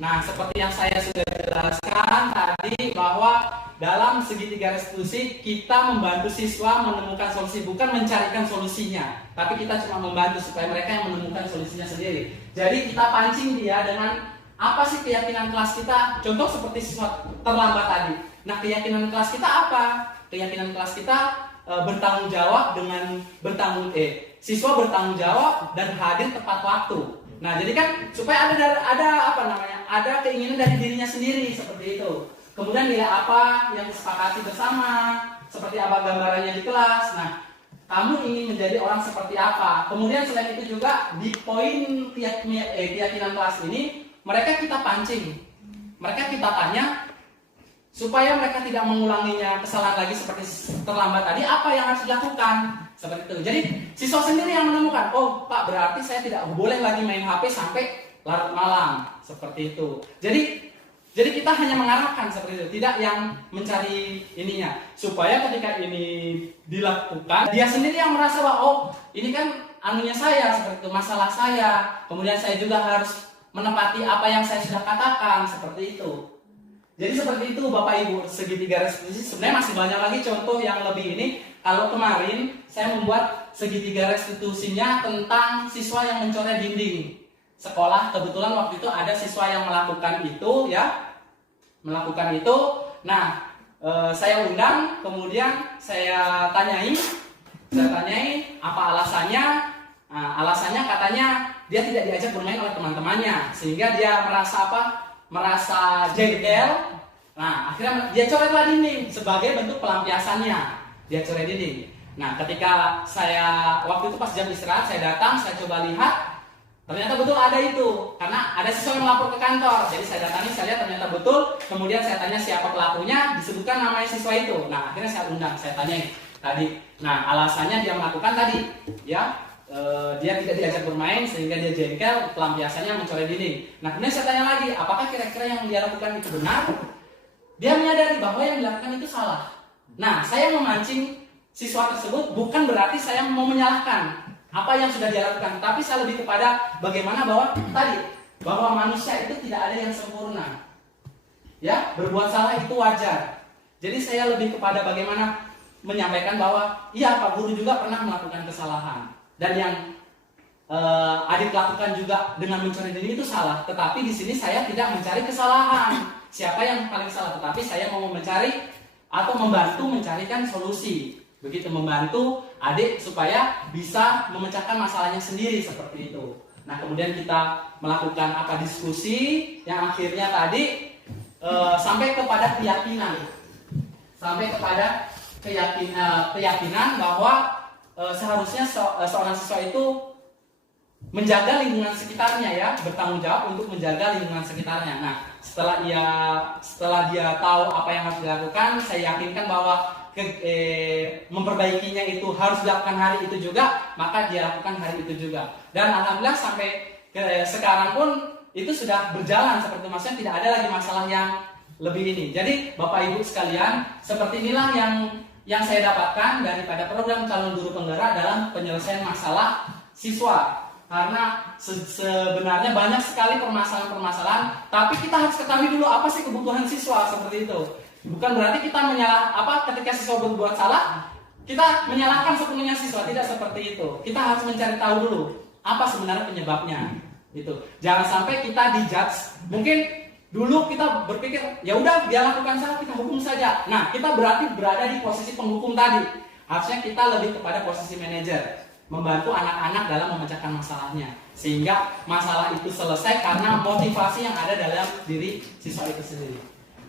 Nah, seperti yang saya sudah jelaskan tadi bahwa dalam segitiga restitusi kita membantu siswa menemukan solusi, bukan mencarikan solusinya, tapi kita cuma membantu supaya mereka yang menemukan solusinya sendiri. Jadi kita pancing dia dengan apa sih keyakinan kelas kita? Contoh seperti siswa terlambat tadi. Nah, keyakinan kelas kita apa? Keyakinan kelas kita bertanggung jawab siswa bertanggung jawab dan hadir tepat waktu. Nah, jadi kan supaya ada keinginan dari dirinya sendiri seperti itu. Kemudian nilai apa yang disepakati bersama, seperti apa gambarannya di kelas. Nah, kamu ingin menjadi orang seperti apa? Kemudian selain itu juga di poin keyakinan kelas ini mereka kita pancing, mereka kita tanya supaya mereka tidak mengulanginya kesalahan lagi seperti terlambat tadi, apa yang harus dilakukan seperti itu. Jadi siswa sendiri yang menemukan, oh Pak, berarti saya tidak boleh lagi main HP sampai larut malam seperti itu. Jadi kita hanya mengarahkan seperti itu, tidak yang mencari ininya, supaya ketika ini dilakukan dia sendiri yang merasa bahwa oh ini kan anunya saya seperti itu, masalah saya. Kemudian saya juga harus menepati apa yang saya sudah katakan seperti itu. Jadi seperti itu Bapak Ibu, segitiga restitusi. Sebenarnya masih banyak lagi contoh yang lebih ini. Kalau kemarin saya membuat segitiga restitusinya tentang siswa yang mencoret dinding sekolah. Kebetulan waktu itu ada siswa yang melakukan itu ya. Nah, saya undang, kemudian saya tanyai apa alasannya. Nah, alasannya katanya dia tidak diajak bermain oleh teman-temannya, sehingga dia merasa jengkel. Nah, akhirnya dia coretlah dinding sebagai bentuk pelampiasannya. Dia coret dinding. Nah, ketika saya waktu itu pas jam istirahat saya datang, saya coba lihat, ternyata betul ada itu. Karena ada siswa yang melapor ke kantor. Jadi saya datangi, saya lihat ternyata betul. Kemudian saya tanya siapa pelakunya, disebutkan namanya siswa itu. Nah, akhirnya saya undang, saya tanyai tadi. Nah, alasannya dia melakukan tadi, ya. Dia tidak diajak bermain sehingga dia jengkel, pelampiasannya mencoret dinding. Nah, kemudian saya tanya lagi, apakah kira-kira yang dia lakukan itu benar? Dia menyadari bahwa yang dilakukan itu salah. Nah, saya memancing siswa tersebut bukan berarti saya mau menyalahkan apa yang sudah dia lakukan, tapi saya lebih kepada bagaimana bahwa manusia itu tidak ada yang sempurna. Ya, berbuat salah itu wajar. Jadi saya lebih kepada bagaimana menyampaikan bahwa iya Pak Guru juga pernah melakukan kesalahan, dan yang adik lakukan juga dengan mencari diri itu salah. Tetapi di sini saya tidak mencari kesalahan siapa yang paling salah, tetapi saya mau mencari atau membantu mencarikan solusi. Begitu, membantu adik supaya bisa memecahkan masalahnya sendiri seperti itu. Nah, kemudian kita melakukan diskusi yang akhirnya tadi sampai kepada keyakinan. Sampai kepada keyakinan bahwa seharusnya seorang siswa itu menjaga lingkungan sekitarnya, ya, bertanggung jawab untuk menjaga lingkungan sekitarnya. Nah, setelah dia tahu apa yang harus dilakukan, saya yakinkan bahwa memperbaikinya itu harus dilakukan hari itu juga, maka dia lakukan hari itu juga. Dan alhamdulillah sampai sekarang pun itu sudah berjalan seperti, maksudnya tidak ada lagi masalah yang lebih ini. Jadi Bapak Ibu sekalian, seperti inilah yang saya dapatkan daripada program calon guru penggerak dalam penyelesaian masalah siswa. Karena sebenarnya banyak sekali permasalahan-permasalahan, tapi kita harus ketahui dulu apa sih kebutuhan siswa seperti itu. Bukan berarti kita ketika siswa berbuat salah, kita menyalahkan sepenuhnya siswa, tidak seperti itu. Kita harus mencari tahu dulu apa sebenarnya penyebabnya. Itu. Jangan sampai kita dijudge. Mungkin dulu kita berpikir, ya udah dia lakukan salah, kita hukum saja. Nah, kita berarti berada di posisi penghukum tadi. Harusnya kita lebih kepada posisi manajer, membantu anak-anak dalam memecahkan masalahnya, sehingga masalah itu selesai karena motivasi yang ada dalam diri siswa itu sendiri.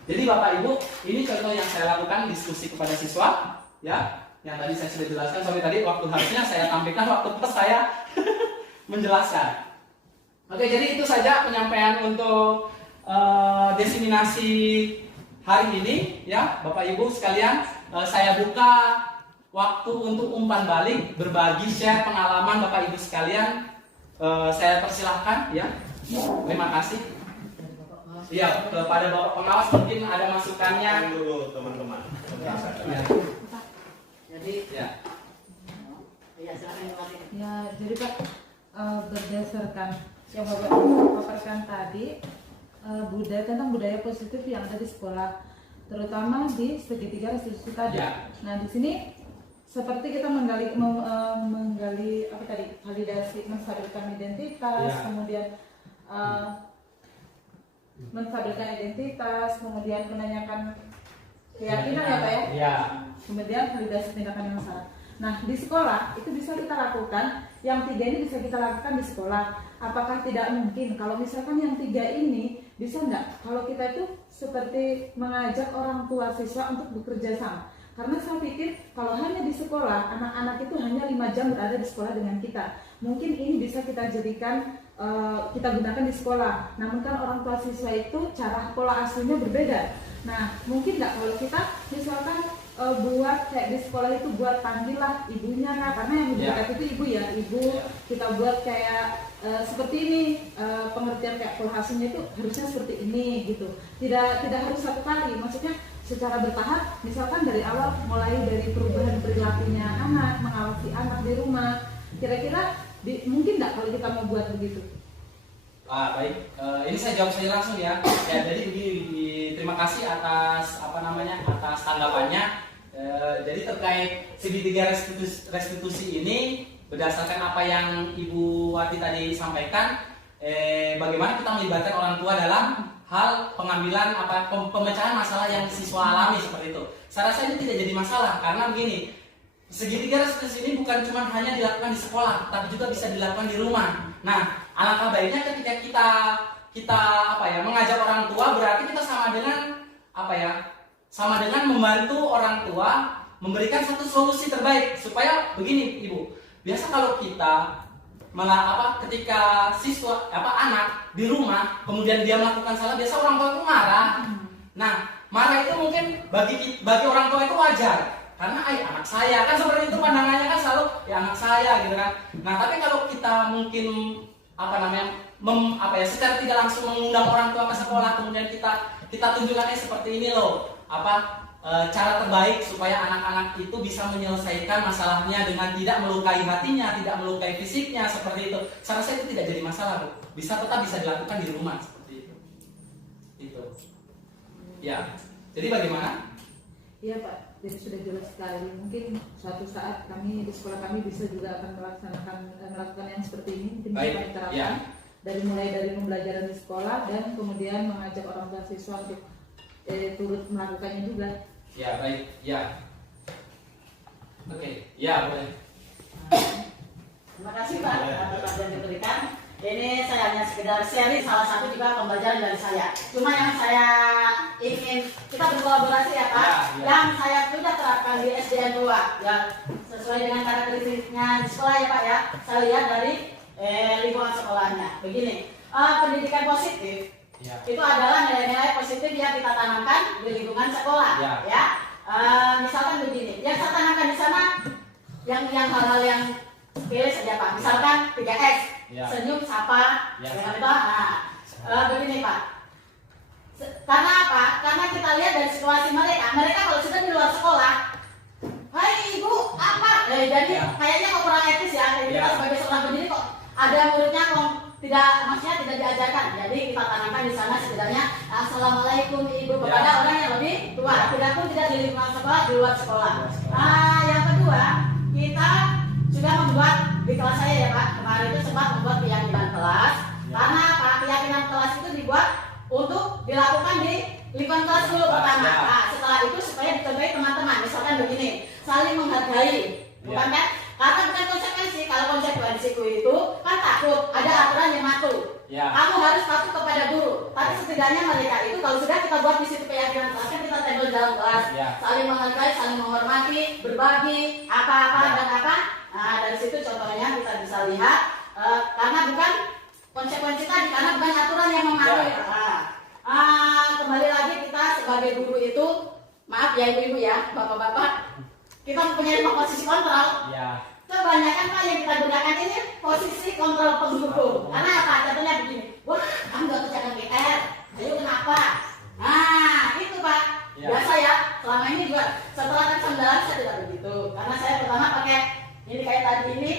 Jadi Bapak Ibu, ini contoh yang saya lakukan, diskusi kepada siswa, ya, yang tadi saya sudah jelaskan. Sorry tadi waktu harusnya saya tampilkan waktu pas saya menjelaskan. Oke, jadi itu saja penyampaian untuk diseminasi hari ini, ya, Bapak Ibu sekalian. Saya buka waktu untuk umpan balik, berbagi, share pengalaman Bapak Ibu sekalian. Saya persilahkan, ya. Terima kasih. Iya, kepada Bapak pengawas mungkin ada masukannya dulu teman-teman. Ya. Jadi, Ya. ya silakan Pak. Ya, jadi Pak, berdasarkan yang Bapak paparkan tadi, tentang budaya positif yang ada di sekolah, terutama di segitiga restitusi tadi. Ya. Nah, di sini seperti kita menggali apa tadi, validasi, menstabilkan identitas, Ya. kemudian menstabilkan identitas, kemudian menanyakan keyakinan, ya Pak ya. Ya. Kemudian validasi tindakan yang salah. Nah, di sekolah itu bisa kita lakukan, yang tiga ini bisa kita lakukan di sekolah. Apakah tidak mungkin kalau misalkan yang tiga ini bisa enggak kalau kita itu seperti mengajak orang tua siswa untuk bekerja sama? Karena saya pikir kalau hanya di sekolah, anak-anak itu hanya 5 jam berada di sekolah dengan kita. Mungkin ini bisa kita jadikan, kita gunakan di sekolah. Namun kan orang tua siswa itu cara pola asuhnya berbeda. Nah, mungkin nggak kalau kita misalkan buat kayak di sekolah itu buat panggillah ibunya, nah, karena yang lebih dekat itu ibu ya, ibu. Kita buat kayak seperti ini, pengertian kayak pola asuhnya itu harusnya seperti ini gitu. Tidak harus satu kali, maksudnya secara bertahap, misalkan dari awal mulai dari perubahan perilakunya anak, mengawasi anak di rumah. Kira-kira mungkin nggak kalau kita mau buat begitu? Baik, ini saya jawab saja langsung ya. Ya, jadi begini, terima kasih atas atas tanggapannya. Jadi terkait segitiga restitusi ini, berdasarkan apa yang Ibu Wati tadi sampaikan, bagaimana kita melibatkan orang tua dalam hal pengambilan pemecahan masalah yang siswa alami seperti itu. Saya rasa ini tidak jadi masalah karena begini, segitiga restitusi ini bukan cuma hanya dilakukan di sekolah, tapi juga bisa dilakukan di rumah. Nah, alangkah baiknya ketika kita mengajak orang tua, berarti kita sama dengan membantu orang tua memberikan satu solusi terbaik supaya begini Ibu. Biasa kalau kita ketika anak di rumah kemudian dia melakukan salah, biasa orang tua itu marah. Nah, marah itu mungkin bagi orang tua itu wajar karena anak saya kan seperti itu pandangannya kan selalu ya anak saya gitu kan. Nah, tapi kalau kita mungkin secara tidak langsung mengundang orang tua ke sekolah, kemudian kita tunjukkannya seperti ini loh, cara terbaik supaya anak-anak itu bisa menyelesaikan masalahnya dengan tidak melukai hatinya, tidak melukai fisiknya seperti itu. Saya rasa itu tidak jadi masalah, Bu. Tetap bisa dilakukan di rumah seperti itu. Itu. Ya. Jadi bagaimana? Iya Pak, jadi sudah jelas sekali. Mungkin suatu saat kami di sekolah kami bisa juga akan melakukan yang seperti ini. Mungkin Baik, bisa diterapkan ya. dari mulai dari pembelajaran di sekolah dan kemudian mengajak orang tua siswa untuk turut melakukannya juga. Ya, baik. Ya. Oke, ya boleh. Terima kasih Pak atas yang diberikan. Ini saya hanya sekedar sharing salah satu juga pembelajaran dari saya. Cuma yang saya ingin kita berkolaborasi ya Pak. Ya, ya. Yang saya sudah terapkan di SDN 2 ya sesuai dengan karakteristiknya di sekolah ya Pak ya. Saya lihat dari lingkungan sekolahnya. Begini, pendidikan positif Ya. itu adalah nilai-nilai positif yang kita tanamkan di lingkungan sekolah. Ya. Misalkan begini, yang saya tanamkan di sana yang hal-hal yang pilih saja Pak. Misalkan 3S, Ya. senyum, sapa, Ya. dengan itu. Begini Pak. Karena apa? Karena kita lihat dari situasi mereka kalau sudah di luar sekolah, hai ibu, apa? Jadi Ya. kayaknya kok kurang etis ya. Kita Ya. sebagai seorang pendidik kok ada muridnya kok maksudnya tidak diajarkan. Jadi kita tanamkan di sana setidaknya assalamualaikum ibu kepada Ya. orang yang lebih tua. Tidak pun tidak di lingkungan sekolah, di luar sekolah. Yang kedua, kita sudah membuat di kelas saya ya Pak. Kemarin itu sempat membuat keyakinan kelas. Ya. Karena apa? Keyakinan kelas itu dibuat untuk dilakukan di lingkungan kelas dulu pertama. Ya. Nah, setelah itu supaya dicontohi teman-teman. Misalkan begini, saling menghargai, bukan Ya. kan? Karena bukan konsekuensi. Kalau konsekuensiku itu kan takut ada aturan yang matu. Ya. Kamu harus patuh kepada guru. Tapi setidaknya mereka itu kalau sudah kita buat di situ keyakinan kelas kan kita tempel dalam kelas, Ya. saling menghargai, saling menghormati, berbagi apa-apa Ya. dan apa. Nah, dari situ contohnya kita bisa lihat karena bukan konsekuensi tadi, karena bukan aturan yang mematuhi. Ya. Kembali lagi kita sebagai guru itu, maaf ya ibu-ibu ya, bapak-bapak, kita mempunyai posisi kontrol. Ya. Kebanyakan Pak yang kita gunakan ini posisi kontrol pengguru. Karena apa? Contohnya begini, wah kamu nggak kerjakan PR, ayo kenapa? Nah itu Pak, Ya. biasa ya. Selama ini juga setelah kesadaran saya tidak begitu. Karena saya pertama pakai ini kayak tadi ini,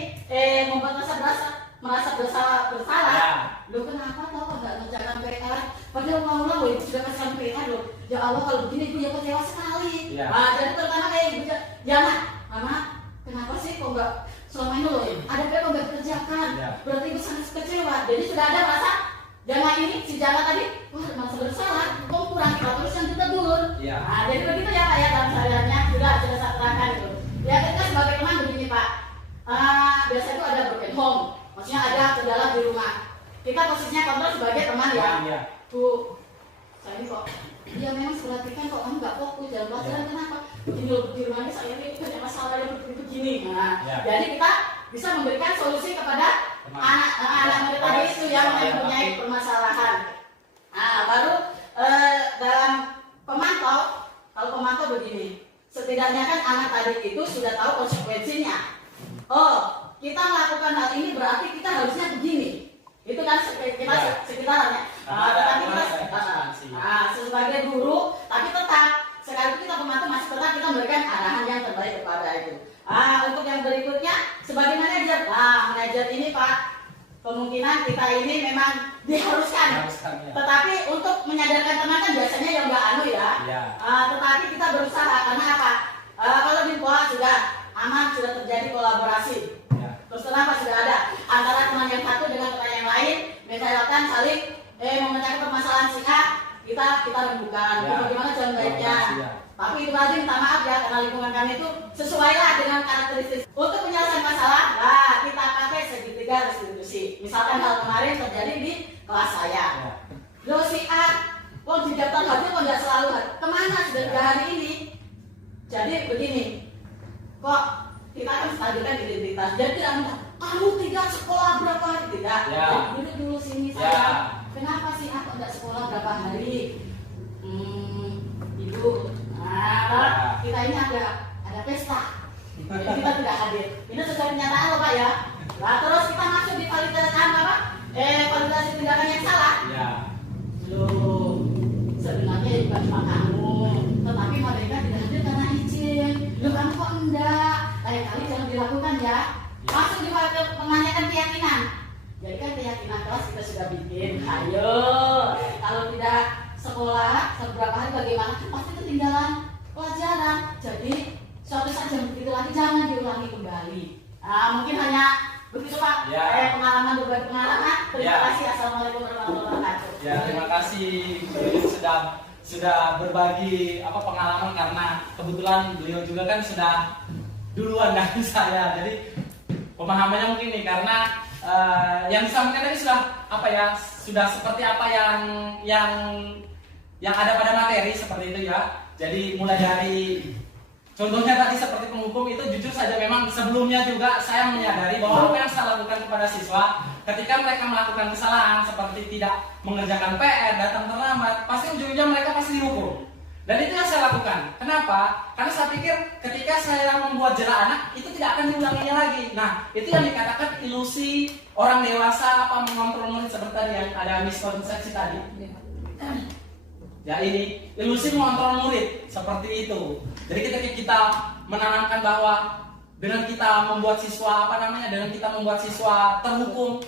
membuat merasa bersalah. Ya. Loh kenapa tau nggak ngerjakan PR? Padahal mau itu sudah kasih PR loh. Ya Allah kalau begini ibu ya kecewa sekali. Ya. Nah, jadi terutama kayak ibu jangan, mama kenapa sih kok nggak selama ini loh ada PR kok nggak dikerjakan? Ya. Berarti ibu sangat kecewa. Jadi sudah ada rasa jangan ini si jangan tadi wah merasa bersalah. Kok kurang kita terus yang kita dulu. Ya. Nah, jadi begitu ya Pak ya dalam sehariannya sudah saya terangkan itu. Ya kita sebagai teman begini Pak. Biasanya itu ada broken home. Maksudnya ada kendala di rumah. Kita posisinya kontrol sebagai teman ya. Ya. Bu, saya ini kok dia memang perhatikan kok kamu nggak fokus dalam pelajaran. Kenapa? Begini di rumahnya saya ini banyak masalah yang begini. Nah, Ya. jadi kita bisa memberikan solusi kepada anak murid tadi itu yang mempunyai permasalahan. Nah, baru dalam pemantau, kalau pemantau begini, setidaknya kan anak tadi itu sudah tahu konsekuensinya. Oh, kita melakukan hal ini berarti kita harusnya begini. Itu kan kita sekitarnya. Tetapi kita sebagai guru, tapi tetap sekalipun kita pemantau masih tetap kita memberikan arahan yang terbaik kepada itu. Untuk yang berikutnya sebagai manajer. Manajer ini Pak, kemungkinan kita ini memang diharuskan. Ya. Tetapi untuk menyadarkan teman kan biasanya yang nggak anu ya. Ya. Tetapi kita berusaha karena apa? Kalau di sekolah sudah aman, sudah terjadi kolaborasi. Ya. Terus kenapa sudah ada antara teman yang satu dengan teman yang lain, misalkan saling memecahkan permasalahan si A, kita rembukan. Ya. Bagaimana jalan baiknya? Ya. Tapi itu tadi minta maaf ya karena lingkungan kami itu sesuailah dengan karakteristik. Untuk menyelesaikan masalah, kita pakai segitiga restitusi. Misalkan hal kemarin terjadi di kelas saya. Ya. Loh si A, kok di daftar hadir kok nggak selalu kemana sudah 3 hari ini? Jadi begini, kok kita kan stabilkan identitas. Jadi tidak minta kamu tidak sekolah berapa hari tidak? Ya. Duduk dulu sini Ya. saya. Kenapa sih aku tidak sekolah berapa hari? Ibu. Nah, kita ini ada pesta. Jadi kita tidak hadir. Ini sesuai kenyataan loh Pak ya. Nah, terus kita masuk di validasi apa? Validasi tindakan yang salah. Ya. Loh, sebenarnya bukan cuma kamu, tetapi mereka tidak hadir karena izin. Loh kamu kok enggak? Lain kali jangan dilakukan ya. Masuk di menanyakan keyakinan. Jadi kan keyakinan kelas kita sudah bikin. Ayo, kalau tidak sekolah seberapa hari bagaimana? Kan pasti ketinggalan pelajaran. Mungkin hanya begitu Pak. Ya. Pengalaman berbagi pengalaman. Terima Ya. kasih. Assalamualaikum warahmatullahi wabarakatuh. Ya, terima kasih Bu Yuyun sudah berbagi pengalaman, karena kebetulan beliau juga kan sudah duluan dari saya. Jadi pemahamannya mungkin nih, karena yang disampaikan tadi sudah seperti apa yang ada pada materi seperti itu ya. Jadi mulai dari contohnya tadi seperti penghukum itu, jujur saja memang sebelumnya juga saya menyadari bahwa apa yang saya lakukan kepada siswa ketika mereka melakukan kesalahan seperti tidak mengerjakan PR, datang terlambat, pasti ujungnya mereka pasti dihukum. Dan itu yang saya lakukan. Kenapa? Karena saya pikir ketika saya membuat jerak anak, itu tidak akan diulanginya lagi. Nah, itu yang dikatakan ilusi orang dewasa mengontrol murid, seperti tadi yang ada miskonsepsi tadi. Ya, ini ilusi mengontrol murid seperti itu. Jadi ketika kita menanamkan bahwa dengan kita membuat siswa terhukum,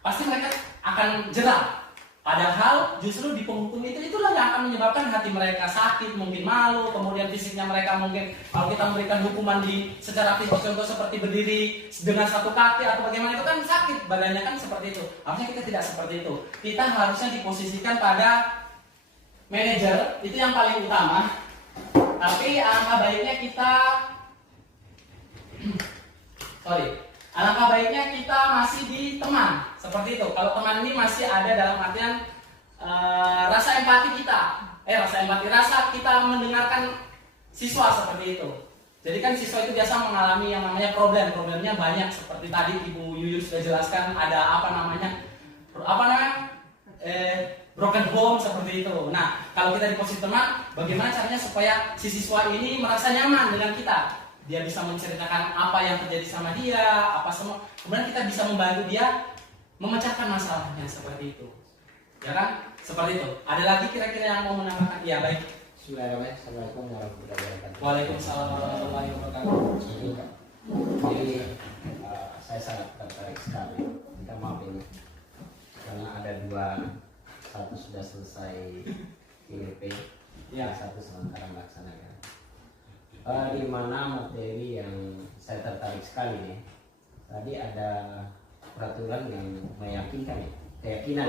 pasti mereka akan jerak. Padahal justru di penghukum itulah yang akan menyebabkan hati mereka sakit, mungkin malu, kemudian fisiknya mereka mungkin kalau kita memberikan hukuman secara fisik, contoh seperti berdiri dengan satu kaki atau bagaimana, itu kan sakit badannya kan seperti itu. Harusnya kita tidak seperti itu. Kita harusnya diposisikan pada manajer, itu yang paling utama. Tapi alangkah baiknya kita masih di teman seperti itu. Kalau teman ini masih ada dalam artian rasa kita mendengarkan siswa seperti itu. Jadi kan siswa itu biasa mengalami yang namanya problemnya banyak, seperti tadi Ibu Yuyun sudah jelaskan, ada broken home seperti itu. Nah, kalau kita di posisi teman, bagaimana caranya supaya si siswa ini merasa nyaman dengan kita? Dia bisa menceritakan apa yang terjadi sama dia, apa semua. Kemudian kita bisa membantu dia memecahkan masalahnya seperti itu. Ya kan? Seperti itu. Ada lagi kira-kira yang mau menambahkan? Iya, baik. Assalamualaikum warahmatullahi wabarakatuh. Waalaikumsalam warahmatullahi wabarakatuh. Jadi saya sangat tertarik sekali. Minta maaf ini karena ada dua, satu sudah selesai ILP, yang satu sementara melaksanakan. Di mana materi yang saya tertarik sekali nih, tadi ada peraturan yang meyakinkan ya, keyakinan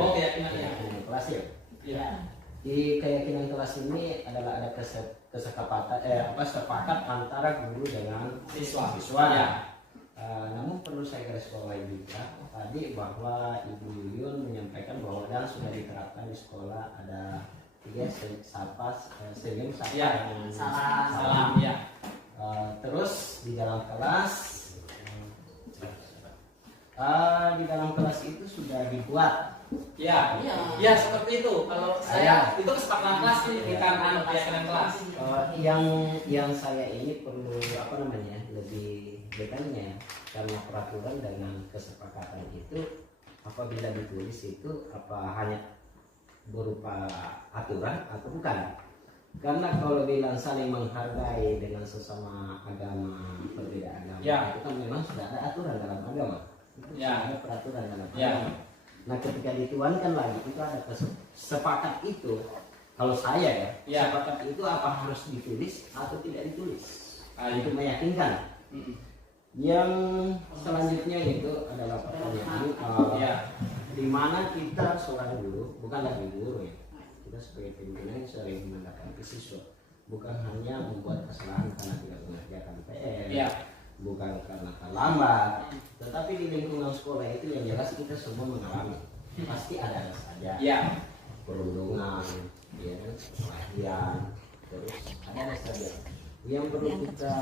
kelas ya. Iya. Di keyakinan kelas ini adalah ada sepakat antara guru dengan siswa. Ya. Namun perlu saya garis bawahi juga tadi bahwa Ibu Yuyun menyampaikan bahwa dan sudah diterapkan di sekolah ada 3 senyum, sapa, dan salam. Ya. Terus di dalam kelas itu sudah dibuat. Ya seperti itu. Kalau saya itu kesepakatan kelas ini bukan keyakinan kelas. Yang saya ini perlu lebih detailnya, karena peraturan dengan kesepakatan itu apabila ditulis itu hanya berupa aturan atau bukan. Karena kalau bilang saling menghargai dengan sesama agama, berbeda agama, itu kan memang sudah ada aturan dalam agama. Itu sudah ada peraturan dalam agama. Nah, ketika dituankan lagi itu ada sepakat itu. Kalau saya sepakat itu apa harus ditulis atau tidak ditulis? Itu meyakinkan. Yang selanjutnya itu adalah pertanyaan di mana kita seorang guru, bukan lagi guru ya, kita sebagai pimpinan sering menghadapkan siswa, bukan hanya membuat kesalahan karena tidak mengerjakan PR, bukan karena terlambat, tetapi di lingkungan sekolah itu yang jelas kita semua mengalami, pasti ada saja perundungan, kelahiran, terus ada saja yang perlu kita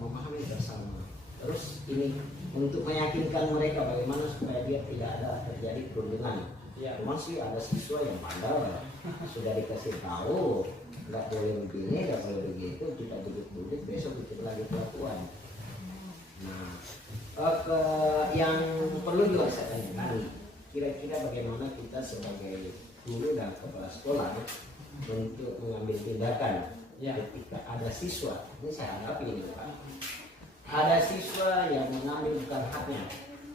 memahami bersama. Terus ini untuk meyakinkan mereka bagaimana supaya dia tidak ada terjadi perundungan. Masih ada siswa yang bandel, sudah dikasih tahu nggak boleh begini, nggak boleh begitu, kita duduk-duduk besok bikin lagi peraturan. Nah, yang perlu juga saya tanyakan, kira-kira bagaimana kita sebagai guru dan kepala sekolah untuk mengambil tindakan ketika ada siswa, ini saya hadapi ini Pak, ada siswa yang mengambil bukan haknya,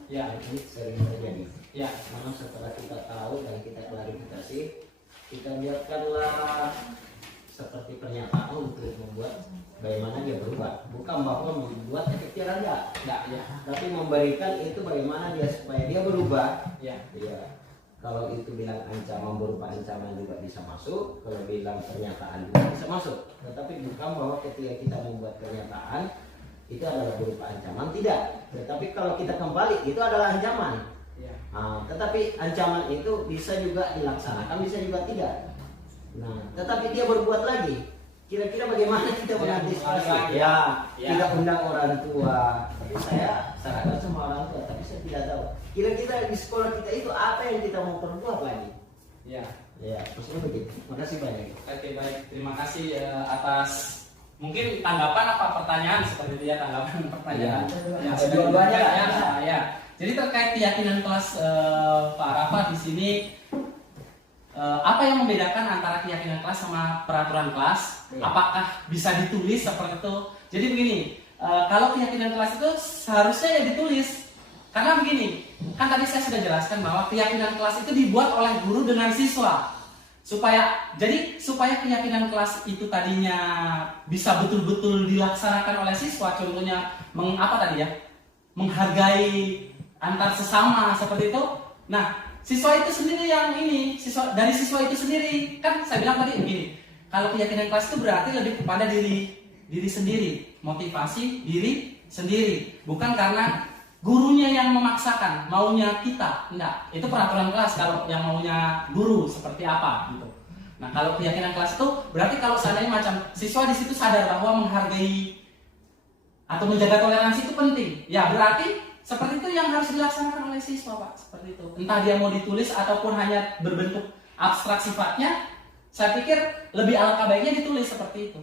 ini sering terjadi. Namun setelah kita tahu dan kita klarifikasi, kita biarkanlah seperti pernyataan untuk membuat bagaimana dia berubah, bukan bahwa membuat efek jerah enggak ya, tapi memberikan itu bagaimana dia supaya dia berubah Ya. ya. Kalau itu bilang ancaman berupa ancaman juga bisa masuk, kalau bilang pernyataan juga bisa masuk, tetapi bukan bahwa ketika kita membuat pernyataan itu adalah berupa ancaman, tidak. Tetapi kalau kita kembali itu adalah ancaman. Ya. Tetapi ancaman itu bisa juga dilaksanakan, bisa juga tidak. Nah, tetapi dia berbuat lagi. Kira-kira bagaimana kita mengantisipasi? Ya, kita undang orang tua. Tapi saya sarankan sama orang tua, tapi saya tidak tahu. Kira-kira di sekolah kita itu apa yang kita mau perbuat lagi? Ya. Ya, maksudnya begitu. Makasih banyak. Oke, baik. Terima kasih atas mungkin tanggapan apa pertanyaan seperti itu ya, tanggapan pertanyaan. Ya, sudah dua-duanya dibuka, ya. Ya. Jadi terkait keyakinan kelas Pak Rafa di sini apa yang membedakan antara keyakinan kelas sama peraturan kelas? Ya. Apakah bisa ditulis seperti itu? Jadi begini, kalau keyakinan kelas itu seharusnya ya ditulis. Karena begini, kan tadi saya sudah jelaskan bahwa keyakinan kelas itu dibuat oleh guru dengan siswa. Supaya keyakinan kelas itu tadinya bisa betul-betul dilaksanakan oleh siswa, contohnya menghargai antar sesama seperti itu. Nah, siswa itu sendiri yang ini, dari siswa itu sendiri. Kan saya bilang tadi begini, kalau keyakinan kelas itu berarti lebih kepada diri sendiri, motivasi diri sendiri, bukan karena gurunya yang memaksakan, maunya kita. Enggak, itu peraturan kelas kalau yang maunya guru seperti apa gitu. Nah, kalau keyakinan kelas itu berarti kalau seandainya macam siswa di situ sadar bahwa menghargai atau menjaga toleransi itu penting. Ya, berarti seperti itu yang harus dilaksanakan oleh siswa, Pak. Seperti itu. Entah dia mau ditulis ataupun hanya berbentuk abstrak sifatnya, saya pikir lebih alangkah baiknya ditulis seperti itu.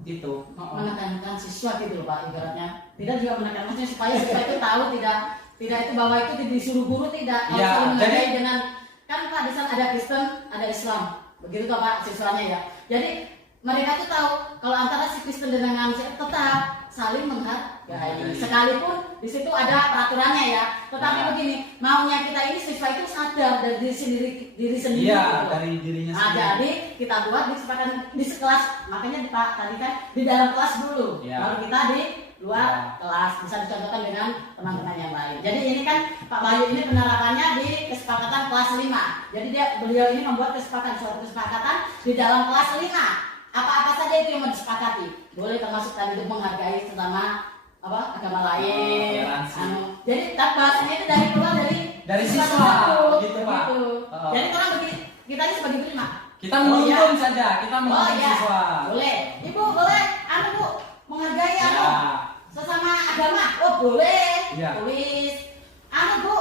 Gitu. Menekankan siswa gitu loh Pak, ibaratnya tidak juga menekankan supaya siswa itu tahu tidak itu bahwa itu disuruh guru, tidak harus saling menghargai dengan, kan Pak di sana ada Kristen ada Islam, begitu toh Pak siswanya ya. Jadi mereka tuh tahu kalau antara si Kristen dengan si tetap saling menghargai, sekalipun di situ ada peraturannya ya. Tetapi begini, maunya kita ini siswa itu sadar dari diri sendiri Iya, gitu. dari dirinya Nah, sendiri. jadi kita buat di sekelas, makanya Pak tadi kan di dalam kelas dulu, baru kita di luar kelas, bisa dicontohkan dengan teman-teman yang lain. Jadi ini kan Pak Bayu ini penerapannya di kesepakatan kelas 5. Jadi beliau ini membuat suatu kesepakatan di dalam kelas 5. Apa-apa saja itu yang mau disepakati, boleh termasuk tadi untuk menghargai sesama agama lain. Jadi bahasanya itu dari keluar dari siswa, gitu Pak. Jadi kalau kita ini sebagai guru kita menuntun saja, kita menuntun siswa. Boleh, Ibu boleh, Bu menghargai sesama agama. Oh boleh, tulis. Bu,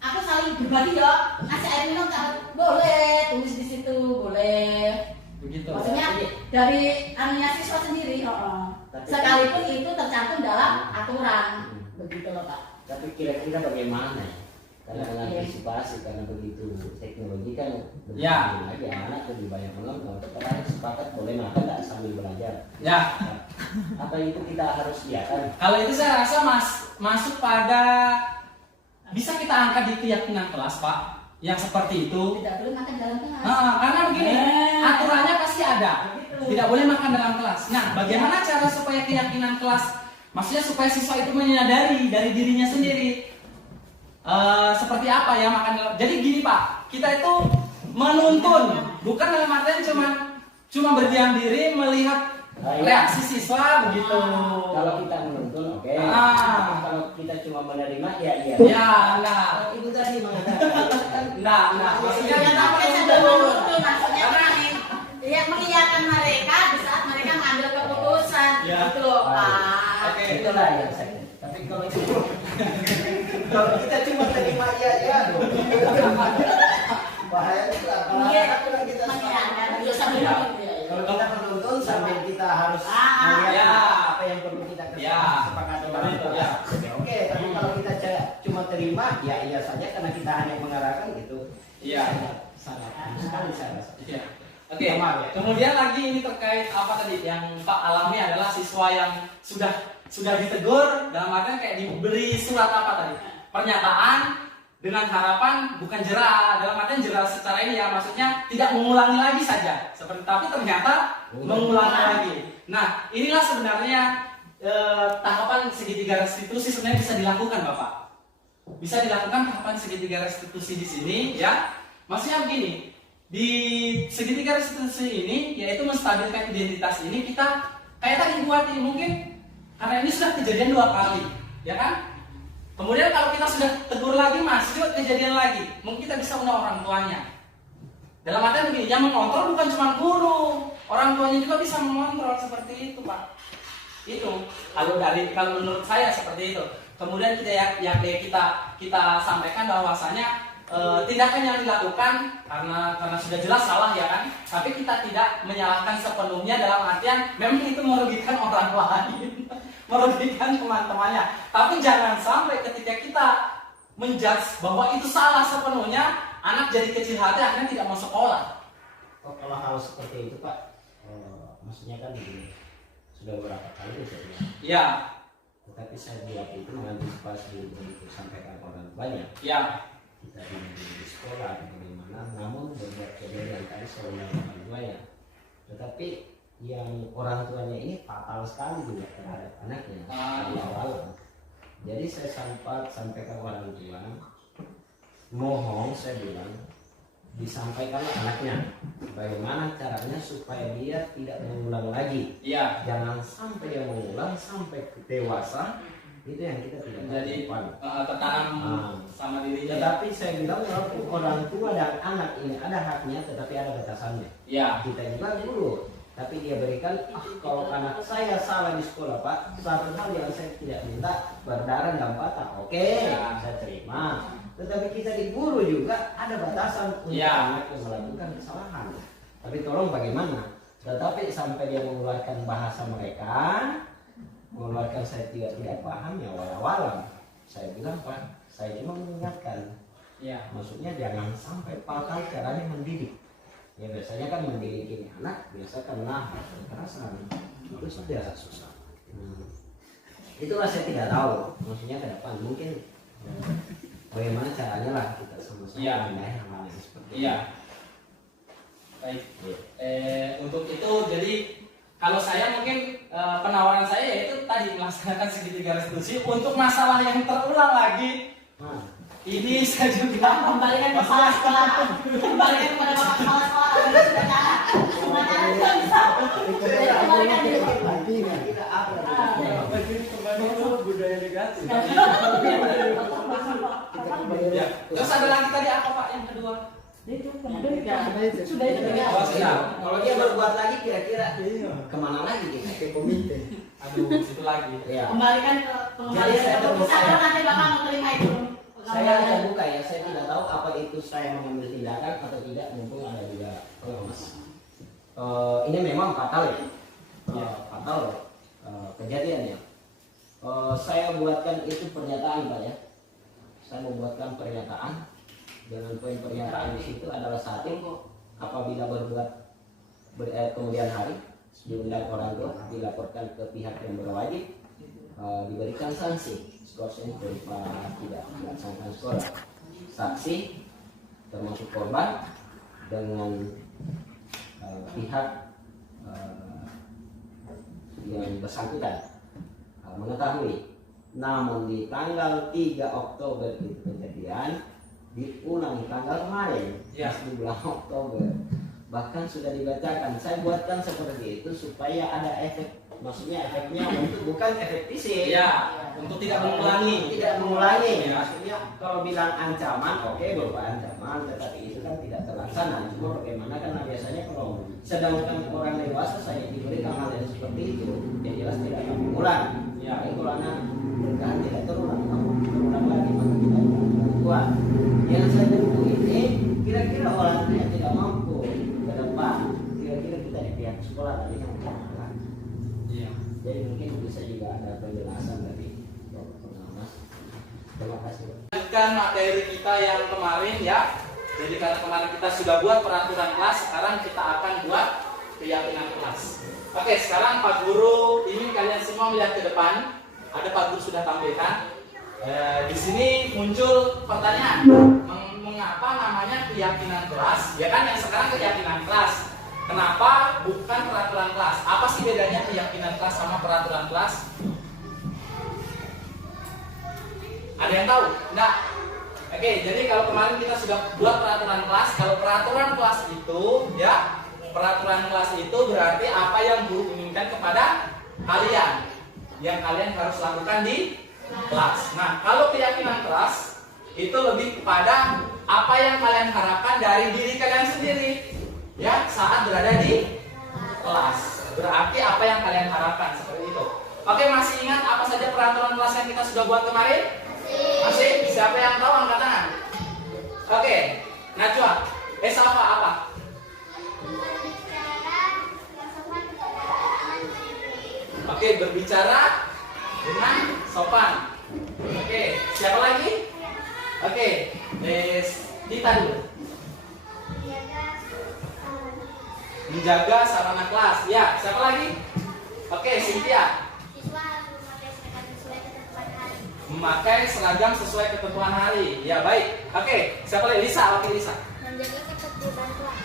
aku saling berbagi ya, ngasih air minum boleh, tulis di situ boleh. Begitu. Maksudnya dari siswa sendiri, sekalipun itu tercantum dalam aturan, begitu loh Pak. Tapi kira-kira bagaimana ya? Karena mengantisipasi, karena begitu teknologi kan lagi anak lebih banyak menonton. Terakhir sepakat boleh makan nggak sambil belajar? Ya. Apa itu kita harus lihat? Kalau itu saya rasa masuk pada bisa kita angkat di keyakinan kelas Pak. Yang seperti itu. Tidak boleh makan dalam kelas. Karena begini, aturannya pasti ada. Tidak boleh makan dalam kelas. Nah, bagaimana cara supaya keyakinan kelas, maksudnya supaya siswa itu menyadari dari dirinya sendiri, seperti apa ya makan dalam. Jadi gini Pak, kita itu menuntun, bukan dalam artian cuma berdiam diri melihat reaksi siswa begitu. Kalau kita menuntun, oke. Kalau kita cuma menerima, ya. Ya, enggak. Ibu tadi mengatakan, enggak. Maksudnya maksudnya mengiyakan mereka di saat mereka mengambil keputusan, gitu loh Pak. Oke, itulah yang saya. Tapi kalau kita cuma terima ya dong. Bahaya juga. Kalau kita menuntun sambil kita harus melihat apa yang perlu kita sepakati orang tua. Oke, tapi kalau kita cuma terima, ya iya saja karena kita hanya mengarahkan gitu. Iya. Sangat sekali saya rasa. Iya. Oke. Kemudian lagi ini terkait apa tadi yang Pak alami adalah siswa yang sudah ditegur dalam artian kayak diberi surat apa tadi? Pernyataan dengan harapan bukan jera, dalam artian jera secara ini ya, maksudnya tidak mengulangi lagi saja, seperti tapi ternyata mengulangi lagi. Nah, inilah sebenarnya tahapan segitiga restitusi sebenarnya bisa dilakukan, Bapak. Bisa dilakukan tahapan segitiga restitusi di sini, ya. Maksudnya begini, di segitiga restitusi ini, yaitu menstabilkan identitas ini, kita kayak tadi buat ini mungkin karena ini sudah kejadian 2 kali, ya kan? Kemudian kalau kita sudah tegur lagi masih kejadian lagi, mungkin kita bisa undang orang tuanya. Dalam artian begini, yang mengontrol bukan cuma guru, orang tuanya juga bisa mengontrol seperti itu, Pak. Itu kalau menurut saya seperti itu. Kemudian kita sampaikan bahwasanya tindakan yang dilakukan karena sudah jelas salah ya kan, tapi kita tidak menyalahkan sepenuhnya dalam artian memang itu merugikan orang lain. Merugikan teman-temannya. Tapi jangan sampai ketika kita menjudge bahwa itu salah sepenuhnya, anak jadi kecil hati akhirnya tidak mau sekolah. Oh, kalau hal seperti itu Pak, maksudnya kan begini, sudah beberapa kali saya bilang. Ya. Tetapi saya buat itu mengantisipasi untuk sampaikan orang banyak. Ya. Kita di sekolah atau bagaimana, namun beberapa kejadian tadi selalu orang tuanya. Tetapi yang orang tuanya ini fatal sekali juga terhadap anaknya dari awal. Jadi saya sampaikan orang tua, mohon saya bilang disampaikanlah anaknya bagaimana caranya supaya dia tidak mengulang lagi. Iya. Jangan sampai dia mengulang sampai dewasa, itu yang kita tidak jadi tertanam sama dirinya. Tetapi saya bilang walaupun orang tua dan anak ini ada haknya, tetapi ada batasannya. Iya. Kita juga dulu. Tapi dia berikan, kalau anak saya salah di sekolah Pak, satu hal yang saya tidak minta berdarah dan patah, oke, saya terima. Tetapi kita di guru juga ada batasan untuk anak yang melakukan kesalahan. Tapi tolong bagaimana? Tetapi sampai dia mengeluarkan bahasa mereka, mengeluarkan saya tidak paham ya walau saya bilang Pak, saya cuma mengingatkan. Ya, maksudnya jangan sampai fatal caranya mendidik. Ya biasanya kan mendidik ini anak biasa kena kekerasan, itu sudah susah. Itulah saya tidak tahu, maksudnya ke depan mungkin bagaimana caranya lah kita sama-sama memahami hal yang seperti itu. Baik. Untuk itu jadi kalau saya mungkin penawaran saya yaitu tadi melaksanakan segitiga restitusi untuk masalah yang terulang lagi. Ini saya juga kembalikan ke kepala sekolah, kembalikan kepada bapak kepala sekolah, sudah cara, semua cara juga bisa. Kembalikan di budaya negatif. Terus ada lagi tadi apa Pak yang kedua? Itu sudah itu. Kalau dia berbuat lagi kira-kira kemana lagi kita? Ke komite. Aduh, itu lagi. Kembalikan ke pengembalian keputusan nanti bapak mau terima itu. Saya terbuka ya, saya tidak tahu apa itu saya mengambil tindakan atau tidak, mumpung ada juga pengawas. Ini memang fatal ya, fatal kejadiannya. Saya buatkan itu pernyataan Pak ya. Saya membuatkan pernyataan dengan poin pernyataan di situ adalah satu, apabila berbuat kemudian hari diundang orang tua, dilaporkan ke pihak yang berwajib, diberikan sanksi skors berupa tidak melaksanakan sekolah, saksi termasuk korban dengan pihak yang bersangkutan mengetahui. Namun di tanggal 3 Oktober itu kejadian, diulang tanggal kemarin di bulan Oktober, bahkan sudah dibacakan. Saya buatkan seperti itu supaya ada efek, maksudnya efeknya untuk bukan efek fisik ya, untuk tidak mengulangi. Maksudnya kalau bilang ancaman, oke, berupa ancaman, tetapi itu kan tidak terlaksana. Cuma bagaimana, karena biasanya kalau sedangkan orang dewasa saya diberikan hal yang seperti itu, ya jelas tidak akan mengulang. Ya, kalau anak bertahan tidak terulang lagi, maka kita buat. Yang saya tunggu ini, kira-kira orang yang tidak mampu ke depan, kira-kira kita di pihak sekolah tadi yang mengulang. Iya. Jadi mungkin bisa juga ada penjelasan dari pengawas. Terima kasih. Lanjutkan materi kita yang kemarin ya. Jadi karena kemarin kita sudah buat peraturan kelas, sekarang kita akan buat keyakinan kelas. Oke, sekarang Pak Guru, ini kalian semua melihat ke depan. Ada Pak Guru sudah tampilkan. Di sini muncul pertanyaan, mengapa namanya keyakinan kelas? Ya kan yang sekarang keyakinan kelas. Kenapa bukan peraturan kelas? Apa sih bedanya keyakinan kelas sama peraturan kelas? Ada yang tahu? Enggak? Oke, jadi kalau kemarin kita sudah buat peraturan kelas, kalau peraturan kelas itu ya, peraturan kelas itu berarti apa yang guru inginkan kepada kalian, yang kalian harus lakukan di kelas. Nah, kalau keyakinan kelas itu lebih kepada apa yang kalian harapkan dari diri kalian sendiri ya saat berada di kelas. Berarti apa yang kalian harapkan seperti itu. Oke, masih ingat apa saja peraturan kelas yang kita sudah buat kemarin? Masih? Siapa yang tahu angkat tangan? Oke, Najwa, Safa apa? Oke, berbicara dengan sopan. Oke, siapa lagi? Oke, Tita dulu. Menjaga sarana kelas. Ya, siapa lagi? Oke, Cynthia. Memakai seragam sesuai ketentuan hari. Ya, baik. Oke, siapa lagi? Lisa. Oke, Lisa. Menjaga ketertiban kelas.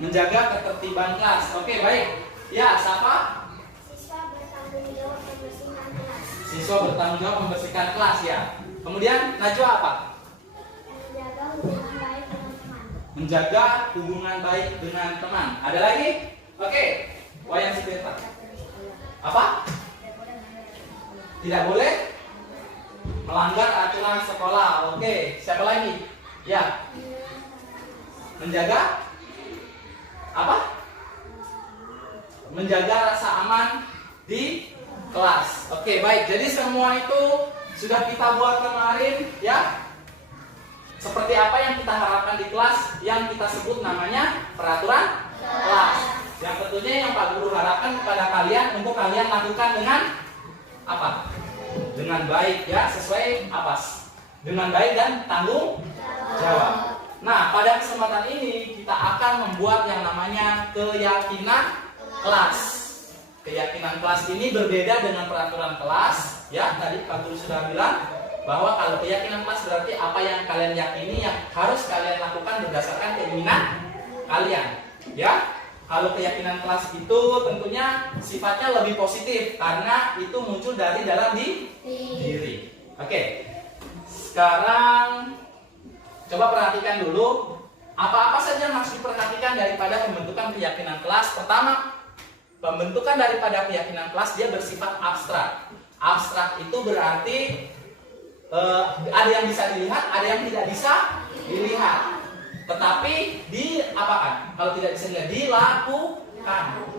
Menjaga ketertiban kelas. Oke, baik. Ya, siapa? Siswa bertanggung jawab membersihkan kelas. Siswa bertanggung jawab membersihkan kelas ya. Kemudian Najwa apa? Menjaga hubungan baik dengan teman. Menjaga hubungan baik dengan teman. Ada lagi? Oke. Wayan Sidirta. Apa? Tidak boleh melanggar aturan sekolah. Oke. Siapa lagi? Ya. Menjaga apa? Menjaga rasa aman di kelas. Oke, baik. Jadi semua itu sudah kita buat kemarin ya. Seperti apa yang kita harapkan di kelas yang kita sebut namanya peraturan kelas. Yang tentunya yang Pak Guru harapkan kepada kalian untuk kalian lakukan dengan apa? Dengan baik ya, sesuai apa? Dengan baik dan tanggung jawab. Nah, pada kesempatan ini kita akan membuat yang namanya keyakinan kelas. Keyakinan kelas ini berbeda dengan peraturan kelas ya. Tadi Pak Guru sudah bilang bahwa kalau keyakinan kelas berarti apa yang kalian yakini yang harus kalian lakukan berdasarkan keinginan kalian ya. Kalau keyakinan kelas itu tentunya sifatnya lebih positif karena itu muncul dari dalam diri. Oke. Sekarang coba perhatikan dulu apa-apa saja yang harus diperhatikan daripada pembentukan keyakinan kelas. Pertama, pembentukan daripada keyakinan kelas dia bersifat abstrak. Abstrak itu berarti ada yang bisa dilihat, ada yang tidak bisa dilihat. Tetapi diapakan? Kalau tidak bisa dilihat,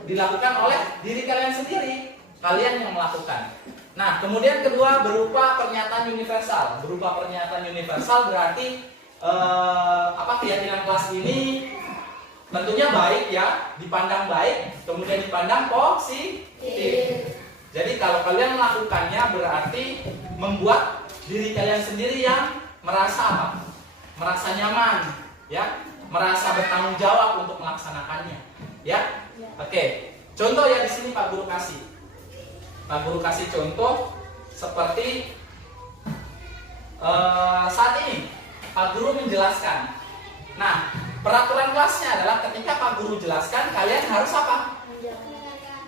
dilakukan oleh diri kalian sendiri. Kalian yang melakukan. Nah, kemudian kedua berupa pernyataan universal. Berupa pernyataan universal berarti keyakinan kelas ini tentunya baik ya, dipandang baik, kemudian dipandang positif. Jadi kalau kalian melakukannya berarti membuat diri kalian sendiri yang merasa apa? Merasa nyaman, ya, merasa bertanggung jawab untuk melaksanakannya, ya. Oke, contoh ya di sini Pak Guru kasih. Pak Guru kasih contoh seperti saat ini Pak Guru menjelaskan. Nah, peraturan kelasnya adalah ketika Pak Guru jelaskan, kalian harus apa?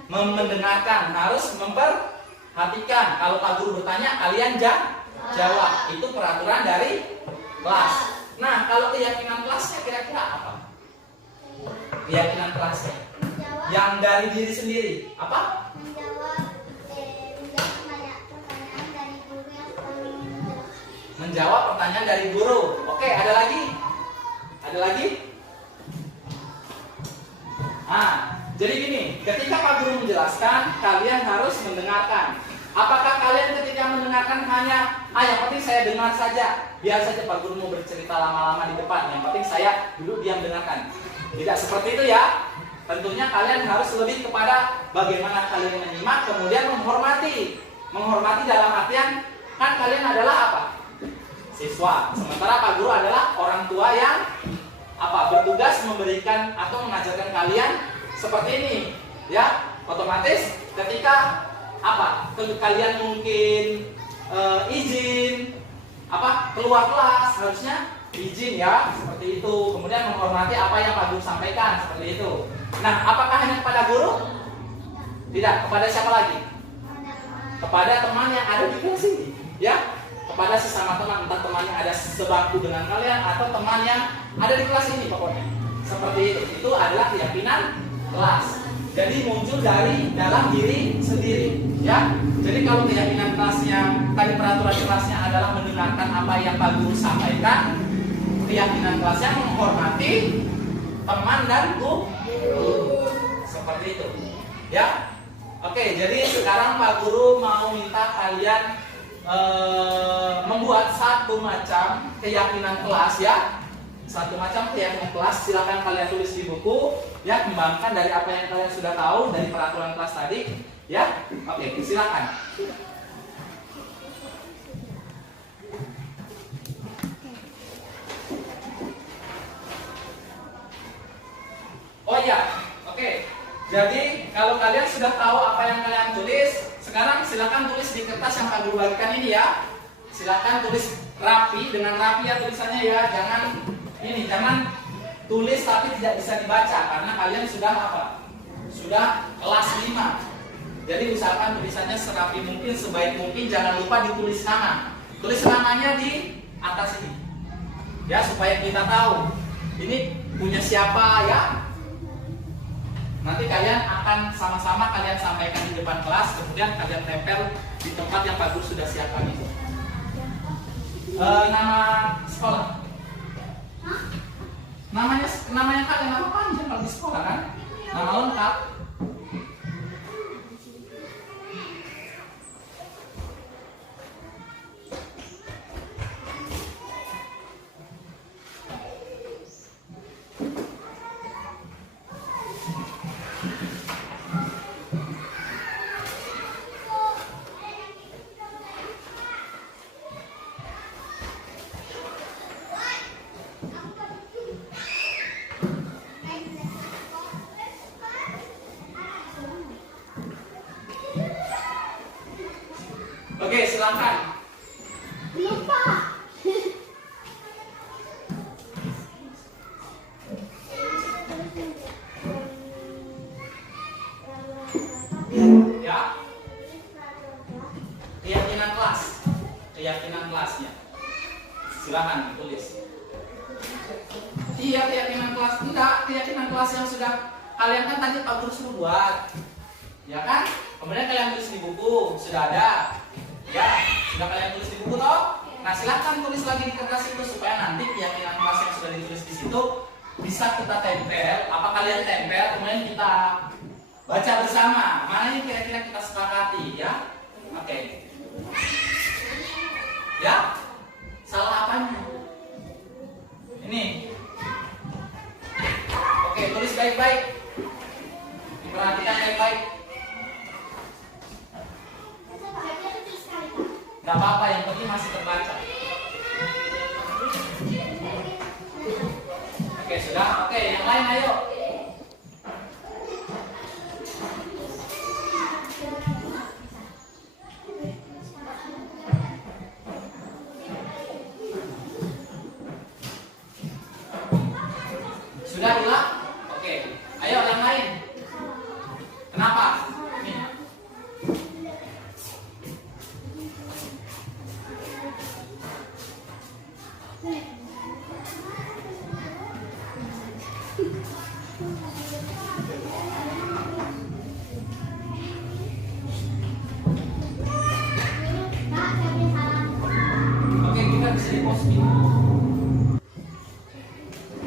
Mendengarkan, harus memperhatikan. Kalau Pak Guru bertanya, kalian jawab. Itu peraturan dari kelas. Nah, kalau keyakinan kelasnya kira-kira apa? Keyakinan kelasnya yang dari diri sendiri apa? Menjawab pertanyaan dari guru. Oke, ada lagi? Ada lagi? Jadi gini, ketika Pak Guru menjelaskan, kalian harus mendengarkan. Apakah kalian ketika mendengarkan hanya, yang penting saya dengar saja, biar saja Pak Guru mau bercerita lama-lama di depan, yang penting saya duduk diam dengarkan. Tidak seperti itu ya. Tentunya kalian harus lebih kepada bagaimana kalian menyimak, kemudian menghormati. Menghormati dalam artian, kan kalian adalah apa? Siswa. Sementara Pak Guru adalah orang tua yang bertugas memberikan atau mengajarkan kalian seperti ini, ya. Otomatis ketika kalian mungkin izin, keluar kelas harusnya izin ya, seperti itu. Kemudian menghormati apa yang Pak Guru sampaikan, seperti itu. Nah, apakah hanya kepada guru? Tidak, kepada siapa lagi? Kepada teman yang ada di kelas ini, ya. Kepada sesama teman, entah teman yang ada sebangku dengan kalian atau teman yang ada di kelas ini pokoknya. Seperti itu. Itu adalah keyakinan kelas. Jadi muncul dari dalam diri sendiri, ya. Jadi kalau keyakinan kelasnya, tadi peraturan kelasnya adalah mendengarkan apa yang Pak Guru sampaikan, keyakinan kelasnya menghormati teman dan guru. Seperti itu, ya. Oke, jadi sekarang Pak Guru mau minta kalian membuat satu macam keyakinan kelas, ya. Satu macam keyakinan kelas, silakan kalian tulis di buku, ya. Kembangkan dari apa yang kalian sudah tahu dari peraturan kelas tadi, ya. Oke, silakan. Oh iya, oke. Jadi kalau kalian sudah tahu apa yang kalian tulis, sekarang silakan tulis di kertas yang Pak Guru bagikan ini, ya. Silakan tulis rapi, dengan rapi ya tulisannya, ya. Jangan tulis tapi tidak bisa dibaca karena kalian sudah apa? Sudah kelas 5. Jadi usahakan tulisannya serapi mungkin, sebaik mungkin. Jangan lupa ditulis nama. Tulis namanya di atas ini, ya, supaya kita tahu ini punya siapa, ya. Nanti kalian akan sama-sama kalian sampaikan di depan kelas, kemudian kalian tempel di tempat yang Pak Guru sudah siapkan itu. Nama sekolah. Namanya kalian nama panjang kalau di sekolah, kan? Nama lengkap. Oke, silakan. Lupa. Ya. Keyakinan kelas. Keyakinan kelasnya. Silakan tulis. Iya, keyakinan kelas. Enggak, keyakinan kelas yang sudah kalian kan tadi Pak Guru suruh buat. Ya kan? Kemudian kalian tulis di buku, sudah ada. Ya, sudah kalian tulis di buku toh? Nah, silakan tulis lagi di kertas itu supaya nanti keyakinan kelas yang sudah ditulis di situ bisa kita tempel. Apa kalian tempel, kemudian kita baca bersama. Mana yang kira-kira kita sepakati, ya? Oke. Ya? Salah apanya? Ini. Oke, tulis baik-baik. Diperhatikan baik-baik. Gak apa-apa, yang penting masih terbaca. Oke, sudah. Oke, yang lain ayo. Sudah hilang? Oke. Ayo yang lain. Kenapa? Nih. Oke, kita bisa di pause dulu.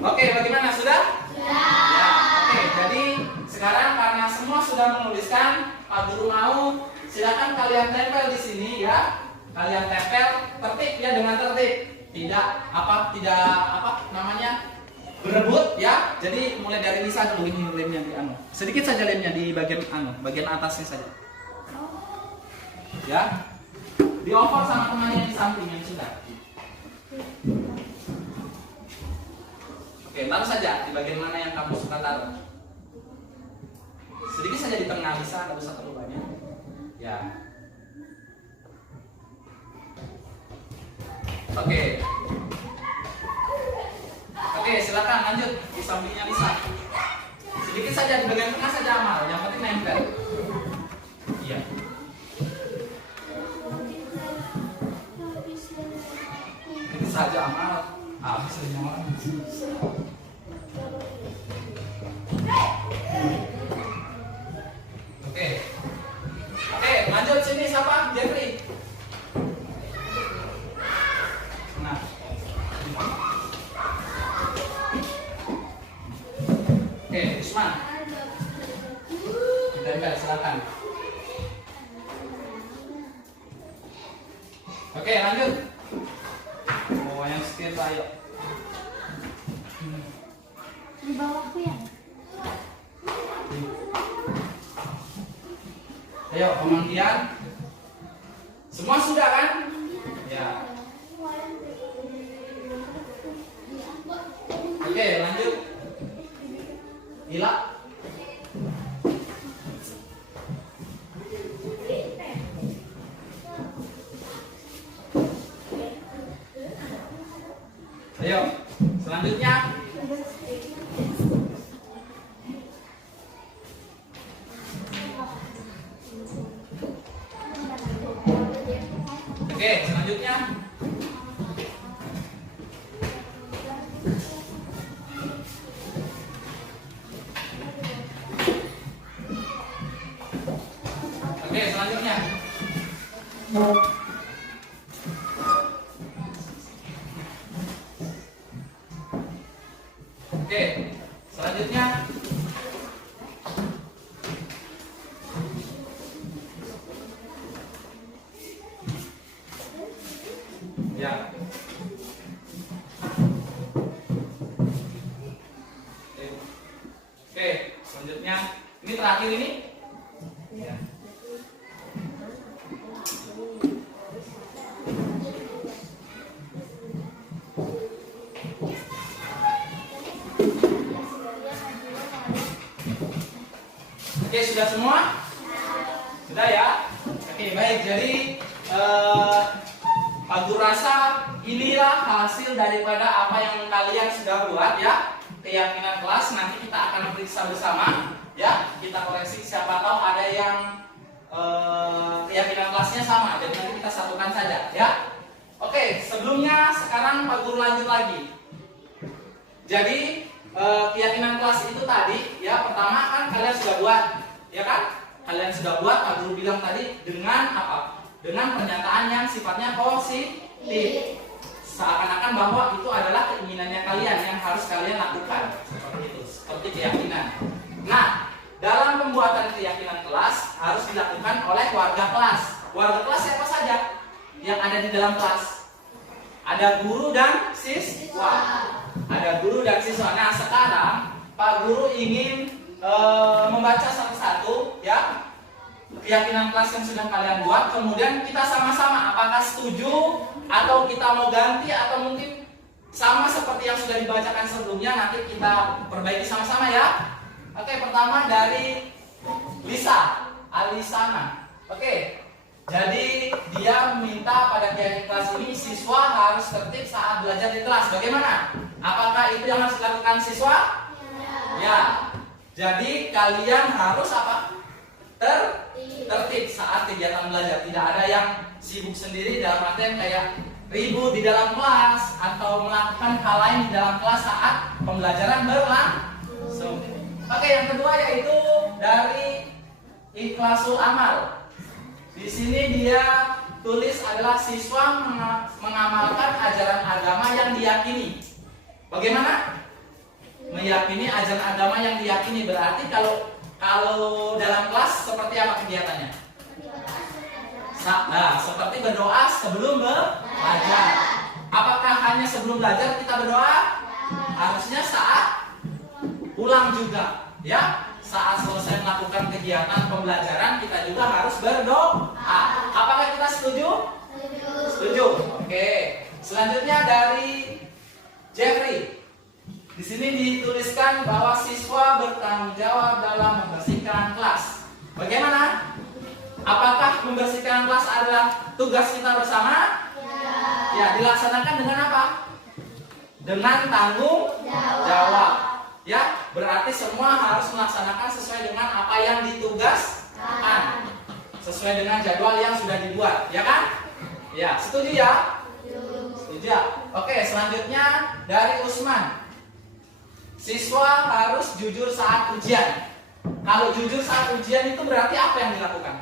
Oke, bagaimana? Sudah? Ya. Oke, jadi sekarang karena semua sudah menuliskan, Pak Guru mau silakan kalian tempel di sini, ya. Kalian tempel tertib, ya, dengan tertib. Tidak berebut, ya. Jadi mulai dari Lisa dulu, ini lemnya di sedikit saja lemnya di bagian atasnya saja. Ya. Di over sama temannya di samping yang sudah. Oke, taruh saja di bagian mana yang kamu suka taruh. Sedikit saja di tengah bisa, nggak usah terlalu banyak. Ya. Oke. Oke, silakan lanjut di sampingnya Lisa. Sedikit saja di bagian tengah saja Amal, yang penting nempel. Iya. Itu saja Amal. Habis ini Amal. Oke. Oke, lanjut sini siapa? Jeffrey. Nah. Oke, Usman. Tempel, silakan. Oke, lanjut. Oh, yang setir ayo. Di bawahku ya. Ayo, pemanggilan. Semua sudah kan? Ya. Oke, lanjut. Ila. Ayo, selanjutnya. Oke, selanjutnya. Oke, selanjutnya. Oke, selanjutnya. Ya. Oke, selanjutnya. Ini terakhir ini. Ya. Oke, sudah semua? Sudah ya? Oke, baik. Jadi Pak Guru rasa inilah hasil daripada apa yang kalian sudah buat ya. Keyakinan kelas nanti kita akan periksa bersama ya. Kita koreksi, siapa tahu ada yang keyakinan kelasnya sama. Jadi nanti kita satukan saja ya. Oke, sebelumnya sekarang Pak Guru lanjut lagi. Jadi keyakinan kelas itu tadi ya, pertama kan kalian sudah buat ya kan? Kalian sudah buat, Pak Guru bilang tadi dengan apa? Dengan pernyataan yang sifatnya positif. Seakan-akan bahwa itu adalah keinginannya kalian yang harus kalian lakukan. Seperti itu, seperti keyakinan. Nah, dalam pembuatan keyakinan kelas harus dilakukan oleh warga kelas. Warga kelas siapa saja yang ada di dalam kelas? Ada guru dan siswa. Ada guru dan siswa. Nah, sekarang Pak Guru ingin membaca satu-satu ya keyakinan kelas yang sudah kalian buat, kemudian kita sama-sama apakah setuju atau kita mau ganti atau mungkin sama seperti yang sudah dibacakan sebelumnya, nanti kita perbaiki sama-sama ya. Oke, pertama dari Lisa Alisana. Oke, jadi dia minta pada keyakinan kelas ini siswa harus tertib saat belajar di kelas. Bagaimana? Apakah itu yang harus dilakukan siswa? Ya. Jadi kalian harus apa? Tertib saat kegiatan belajar. Tidak ada yang sibuk sendiri dalam artian kayak ribut di dalam kelas atau melakukan hal lain di dalam kelas saat pembelajaran berlangsung. Oke, yang kedua yaitu dari Ikhlasul Amal. Di sini dia tulis adalah siswa mengamalkan ajaran agama yang diyakini. Bagaimana? Meyakini ajaran agama yang diyakini berarti kalau dalam kelas seperti apa kegiatannya? Nah, seperti berdoa sebelum belajar. Apakah hanya sebelum belajar kita berdoa? Harusnya saat pulang juga, ya. Saat selesai melakukan kegiatan pembelajaran kita juga harus berdoa. Apakah kita setuju? Setuju. Oke. Selanjutnya dari Jeffrey. Di sini dituliskan bahwa siswa bertanggung jawab dalam membersihkan kelas. Bagaimana? Apakah membersihkan kelas adalah tugas kita bersama? Ya, dilaksanakan dengan apa? Dengan tanggung jawab. Ya, berarti semua harus melaksanakan sesuai dengan apa yang ditugaskan. Sesuai dengan jadwal yang sudah dibuat, ya kan? Ya, setuju ya? Setuju ya? Oke, selanjutnya dari Usman. Siswa harus jujur saat ujian. Kalau jujur saat ujian itu berarti apa yang dilakukan?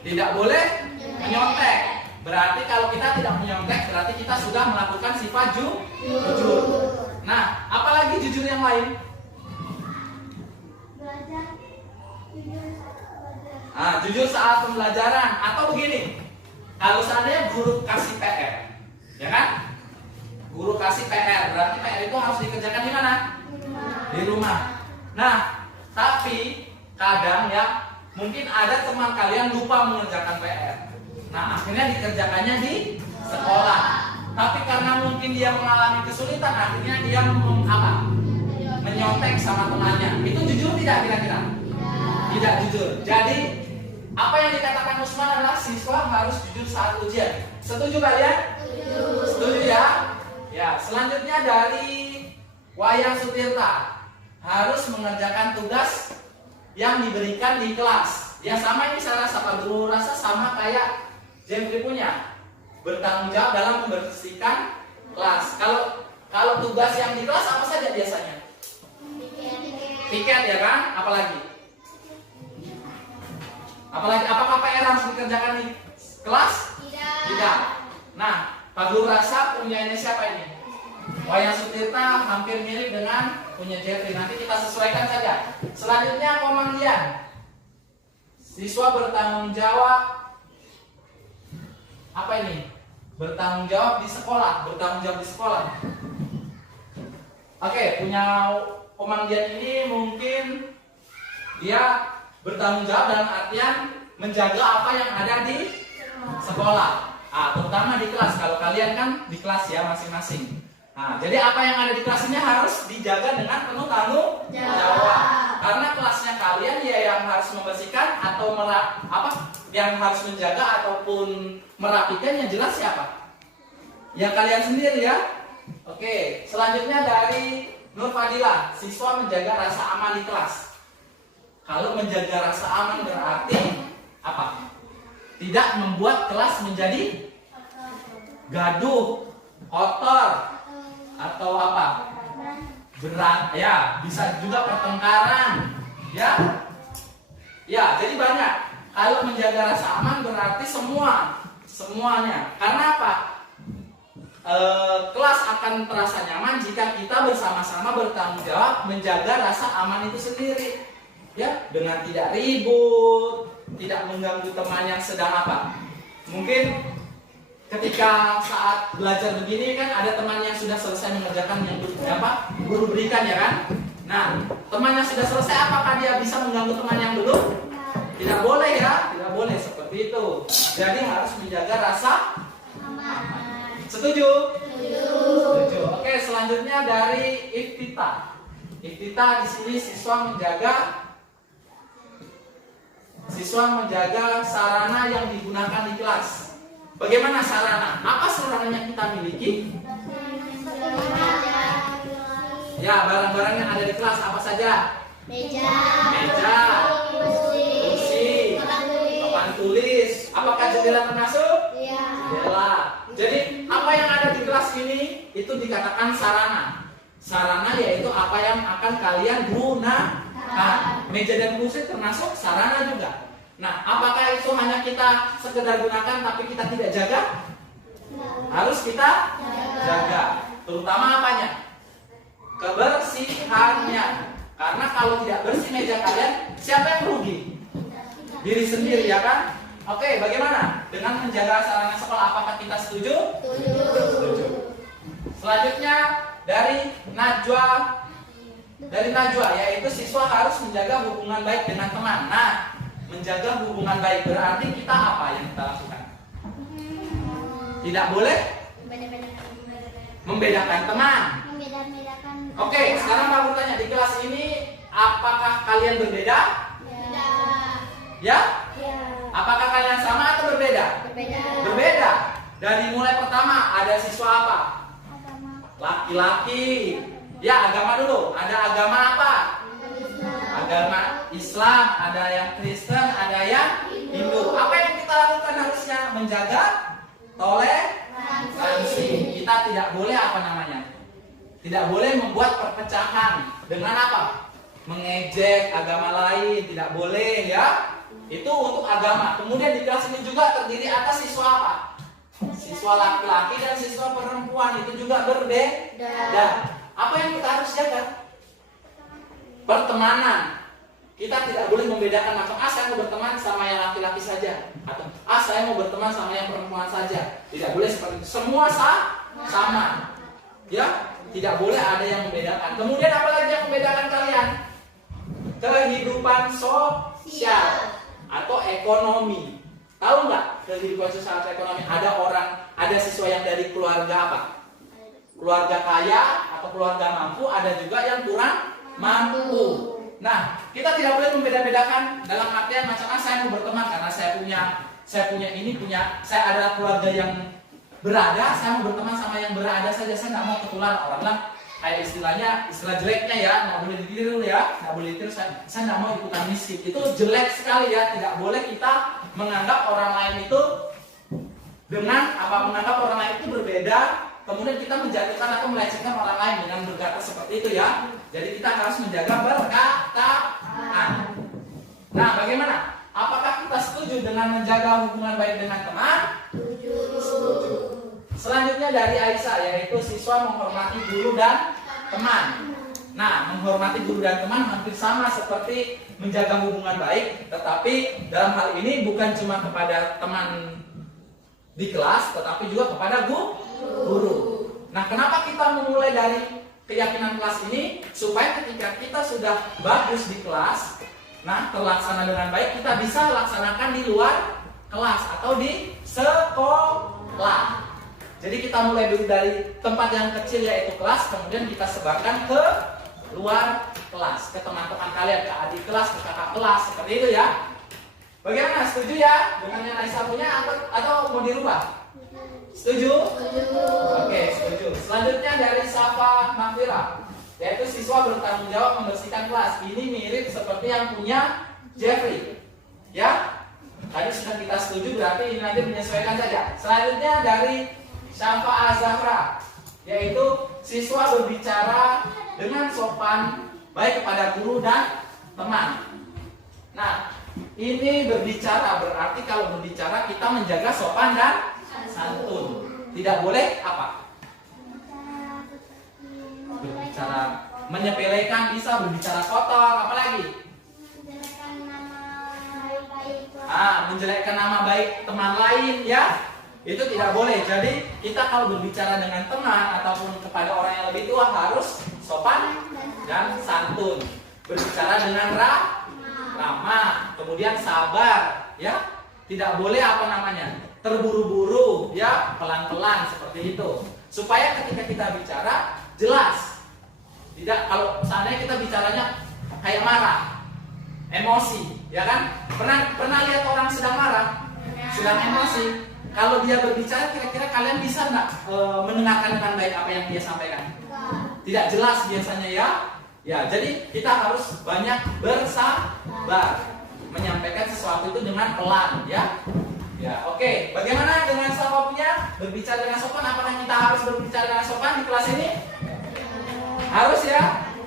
Tidak boleh menyontek. Berarti kalau kita tidak menyontek, berarti kita sudah melakukan sifat jujur. Nah, apalagi jujur yang lain? Jujur saat pembelajaran. Atau begini, kalau seandainya guru kasih PR, ya kan? Guru kasih PR, berarti PR itu harus dikerjakan di mana? Di rumah. Nah, tapi kadang ya, mungkin ada teman kalian lupa mengerjakan PR. Nah, akhirnya dikerjakannya di sekolah. Tapi karena mungkin dia mengalami kesulitan, akhirnya dia menyontek sama temannya. Itu jujur tidak kira-kira? Tidak jujur. Jadi apa yang dikatakan Usman adalah siswa harus jujur saat ujian. Setuju kalian? Setuju ya? Ya, selanjutnya dari Wayan Sutirta, harus mengerjakan tugas yang diberikan di kelas. Ya sama ini saya rasa Pak Guru rasa sama kayak Jeffrey punya, bertanggung jawab dalam membersihkan kelas. Kalau tugas yang di kelas apa saja biasanya? Piket ya kan? Apalagi? Apakah PR harus dikerjakan di kelas? Tidak. Nah, Pak Guru rasa punyanya siapa ini? Wayan Sutirta hampir mirip dengan punya Jeffrey. Nanti kita sesuaikan saja. Selanjutnya Komandian. Siswa bertanggung jawab. Apa ini? Bertanggung jawab di sekolah. Bertanggung jawab di sekolah. Oke, punya Komandian ini mungkin dia bertanggung jawab dalam artian menjaga apa yang ada di sekolah. Terutama di kelas. Kalau kalian kan di kelas ya masing-masing. Jadi apa yang ada di kelas ini harus dijaga dengan penuh tanggung jawab. Karena kelasnya kalian ya yang harus membersihkan atau yang harus menjaga ataupun merapikan yang jelas siapa? Ya kalian sendiri ya. Oke, selanjutnya dari Nur Fadila, siswa menjaga rasa aman di kelas. Kalau menjaga rasa aman berarti apa? Tidak membuat kelas menjadi gaduh, kotor, atau apa? Berat, ya, bisa juga pertengkaran, ya. Ya, jadi banyak. Kalau menjaga rasa aman berarti semuanya. Karena apa? Kelas akan terasa nyaman jika kita bersama-sama bertanggung jawab menjaga rasa aman itu sendiri. Ya, dengan tidak ribut, tidak mengganggu teman yang sedang apa. Mungkin ketika saat belajar begini kan ada teman yang sudah selesai mengerjakan yang guru berikan ya kan. Nah, teman yang sudah selesai apakah dia bisa mengganggu teman yang belum? Tidak boleh ya, tidak boleh seperti itu. Jadi harus menjaga rasa aman. Setuju? Setuju. Oke, selanjutnya dari Iftita. Iftita di sini siswa menjaga sarana yang digunakan di kelas. Bagaimana sarana? Apa sarana yang kita miliki? Ya, barang-barang yang ada di kelas apa saja? Meja, kursi, papan tulis. Apakah jendela termasuk? Iya. Jendela. Jadi apa yang ada di kelas ini itu dikatakan sarana. Sarana yaitu apa yang akan kalian gunakan. Meja dan kursi termasuk sarana juga. Nah, apakah itu hanya kita sekedar gunakan tapi kita tidak jaga? Harus kita jaga. Terutama apanya? Kebersihannya. Karena kalau tidak bersih meja kalian, siapa yang rugi? Diri sendiri ya kan? Oke, bagaimana? Dengan menjaga sarana sekolah, apakah kita setuju? Setuju. Selanjutnya dari Najwa, yaitu siswa harus menjaga hubungan baik dengan teman. Nah, menjaga hubungan baik berarti kita apa yang kita lakukan? Tidak boleh membedakan teman. Oke, sekarang Pak bertanya, di kelas ini apakah kalian berbeda? Ya? Apakah kalian sama atau berbeda? Berbeda. dari mulai pertama ada siswa apa? Agama. Laki-laki. Ya, agama dulu. Ada agama apa? Agama Islam, ada yang Kristen, ada yang Hindu. Apa yang kita lakukan harusnya? Menjaga toleransi. Kita tidak boleh apa namanya? Tidak boleh membuat perpecahan dengan apa? Mengejek agama lain, tidak boleh ya. Itu untuk agama. Kemudian di kelas ini juga terdiri atas siswa apa? Siswa laki-laki dan siswa perempuan, itu juga berbeda. Apa yang kita harus jaga? Pertemanan. Kita tidak boleh membedakan macam saya mau berteman sama yang laki-laki saja, atau saya mau berteman sama yang perempuan saja. Tidak boleh seperti itu. Semua sama. Ya, tidak boleh ada yang membedakan. Kemudian apa lagi yang membedakan kalian? Kehidupan sosial atau ekonomi. Tahu nggak kehidupan sosial atau ekonomi? Ada siswa yang dari keluarga apa? Keluarga kaya atau keluarga mampu, ada juga yang kurang mampu. Nah, kita tidak boleh membeda-bedakan dalam artian macam saya mau berteman karena saya adalah keluarga yang berada, saya mau berteman sama yang berada saja, saya nggak mau ketularan orang lah. Kayak istilah jeleknya ya, nggak boleh ditiru ya, nggak boleh ditiru. Saya nggak mau ikutan miskin, itu jelek sekali ya. Tidak boleh kita menganggap orang lain itu menganggap orang lain itu berbeda. Kemudian kita menjatuhkan atau melecehkan orang lain dengan berkata seperti itu ya. Jadi kita harus menjaga perkataan. Nah, bagaimana? Apakah kita setuju dengan menjaga hubungan baik dengan teman? Setuju. Selanjutnya dari Aisyah, yaitu siswa menghormati guru dan teman. Nah, menghormati guru dan teman hampir sama seperti menjaga hubungan baik, tetapi dalam hal ini bukan cuma kepada teman di kelas, tetapi juga kepada guru. Nah, kenapa kita memulai dari keyakinan kelas ini? Supaya ketika kita sudah bagus di kelas, nah terlaksana dengan baik, kita bisa laksanakan di luar kelas atau di sekolah. Jadi kita mulai dulu dari tempat yang kecil yaitu kelas, kemudian kita sebarkan ke luar kelas, ke teman-teman kalian, ke adik kelas, ke kakak kelas, seperti itu ya. Bagaimana? Setuju ya dengan yang Aisyah punya atau mau dirubah? Setuju? Oke, setuju. Selanjutnya dari Safa Mahfira, yaitu siswa bertanggung jawab membersihkan kelas. Ini mirip seperti yang punya Jeffrey. Ya? Tadi sudah kita setuju, berarti ini nanti menyesuaikan saja. Selanjutnya dari Syafa Azahra, yaitu siswa berbicara dengan sopan baik kepada guru dan teman. Nah, ini berbicara berarti kalau berbicara kita menjaga sopan dan santun. Tidak boleh apa? Berbicara menyepelekan, bisa berbicara kotor, apalagi? Menjelekkan nama baik teman lain ya. Itu tidak boleh. Jadi kita kalau berbicara dengan teman ataupun kepada orang yang lebih tua harus sopan dan santun. Berbicara dengan ramah, kemudian sabar ya. Tidak boleh terburu-buru ya, pelan-pelan seperti itu. Supaya ketika kita bicara jelas. Tidak kalau seandainya kita bicaranya kayak marah, emosi, ya kan? Pernah lihat orang sedang marah, sedang emosi. Kalau dia berbicara, kira-kira kalian bisa nggak mendengarkan dengan baik apa yang dia sampaikan? Tidak jelas biasanya ya. Ya, jadi kita harus banyak bersabar, menyampaikan sesuatu itu dengan pelan ya. Ya, oke. Bagaimana dengan sopannya? Berbicara dengan sopan, apakah kita harus berbicara dengan sopan di kelas ini? Harus ya?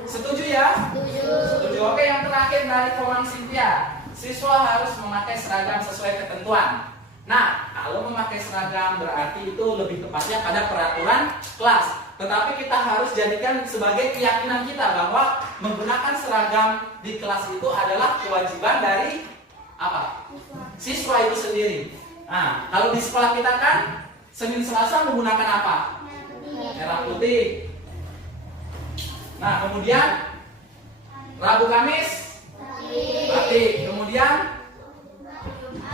Setuju ya? Setuju. Oke, yang terakhir dari Komang Cynthia. Siswa harus memakai seragam sesuai ketentuan. Nah, kalau memakai seragam berarti itu lebih tepatnya pada peraturan kelas. Tetapi kita harus jadikan sebagai keyakinan kita bahwa menggunakan seragam di kelas itu adalah kewajiban dari apa? Siswa itu sendiri. Nah, kalau di sekolah kita kan Senin Selasa menggunakan apa? Merah putih. Nah, kemudian Rabu Kamis batik. Kemudian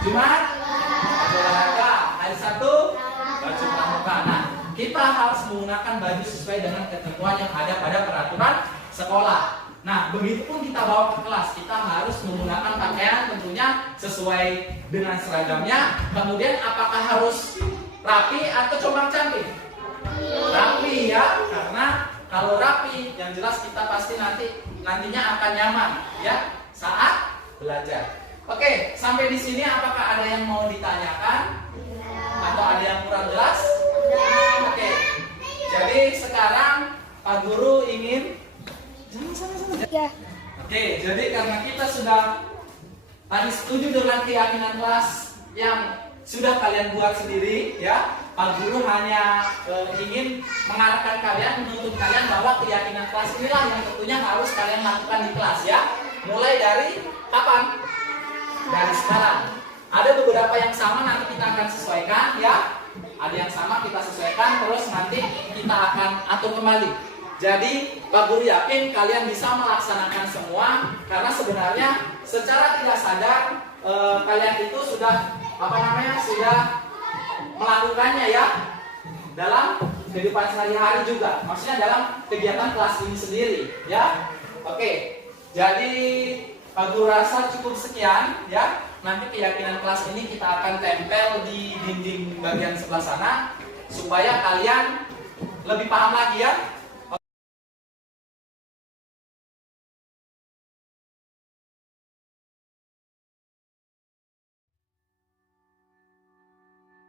Jumat olahraga. Hari Sabtu baju pramuka. Nah, kita harus menggunakan baju sesuai dengan ketentuan yang ada pada peraturan sekolah. Nah, begitupun kita bawa ke kelas, kita harus menggunakan pakaian tentunya sesuai dengan seragamnya. Kemudian apakah harus Rapi atau combang-camping? Rapi ya, karena kalau rapi yang jelas kita pasti nantinya akan nyaman ya saat belajar. Oke, sampai di sini apakah ada yang mau ditanyakan? Atau ada yang kurang jelas? Oke. Jadi sekarang Pak Guru ingin Oke, jadi karena kita sudah tadi setuju dengan keyakinan kelas yang sudah kalian buat sendiri ya, Pak Guru hanya ingin mengarahkan kalian, menuntut kalian bahwa keyakinan kelas inilah yang tentunya harus kalian lakukan di kelas ya. Mulai dari kapan? Dari sekarang. Ada beberapa yang sama nanti kita akan sesuaikan ya. Ada yang sama kita sesuaikan, terus nanti kita akan atur kembali. Jadi Pak Guru yakin kalian bisa melaksanakan semua, karena sebenarnya secara tidak sadar kalian itu sudah sudah melakukannya ya dalam kehidupan sehari-hari juga. Maksudnya dalam kegiatan kelas ini sendiri ya. Oke. Jadi Pak Guru rasa cukup sekian ya. Nanti keyakinan kelas ini kita akan tempel di dinding bagian sebelah sana supaya kalian lebih paham lagi ya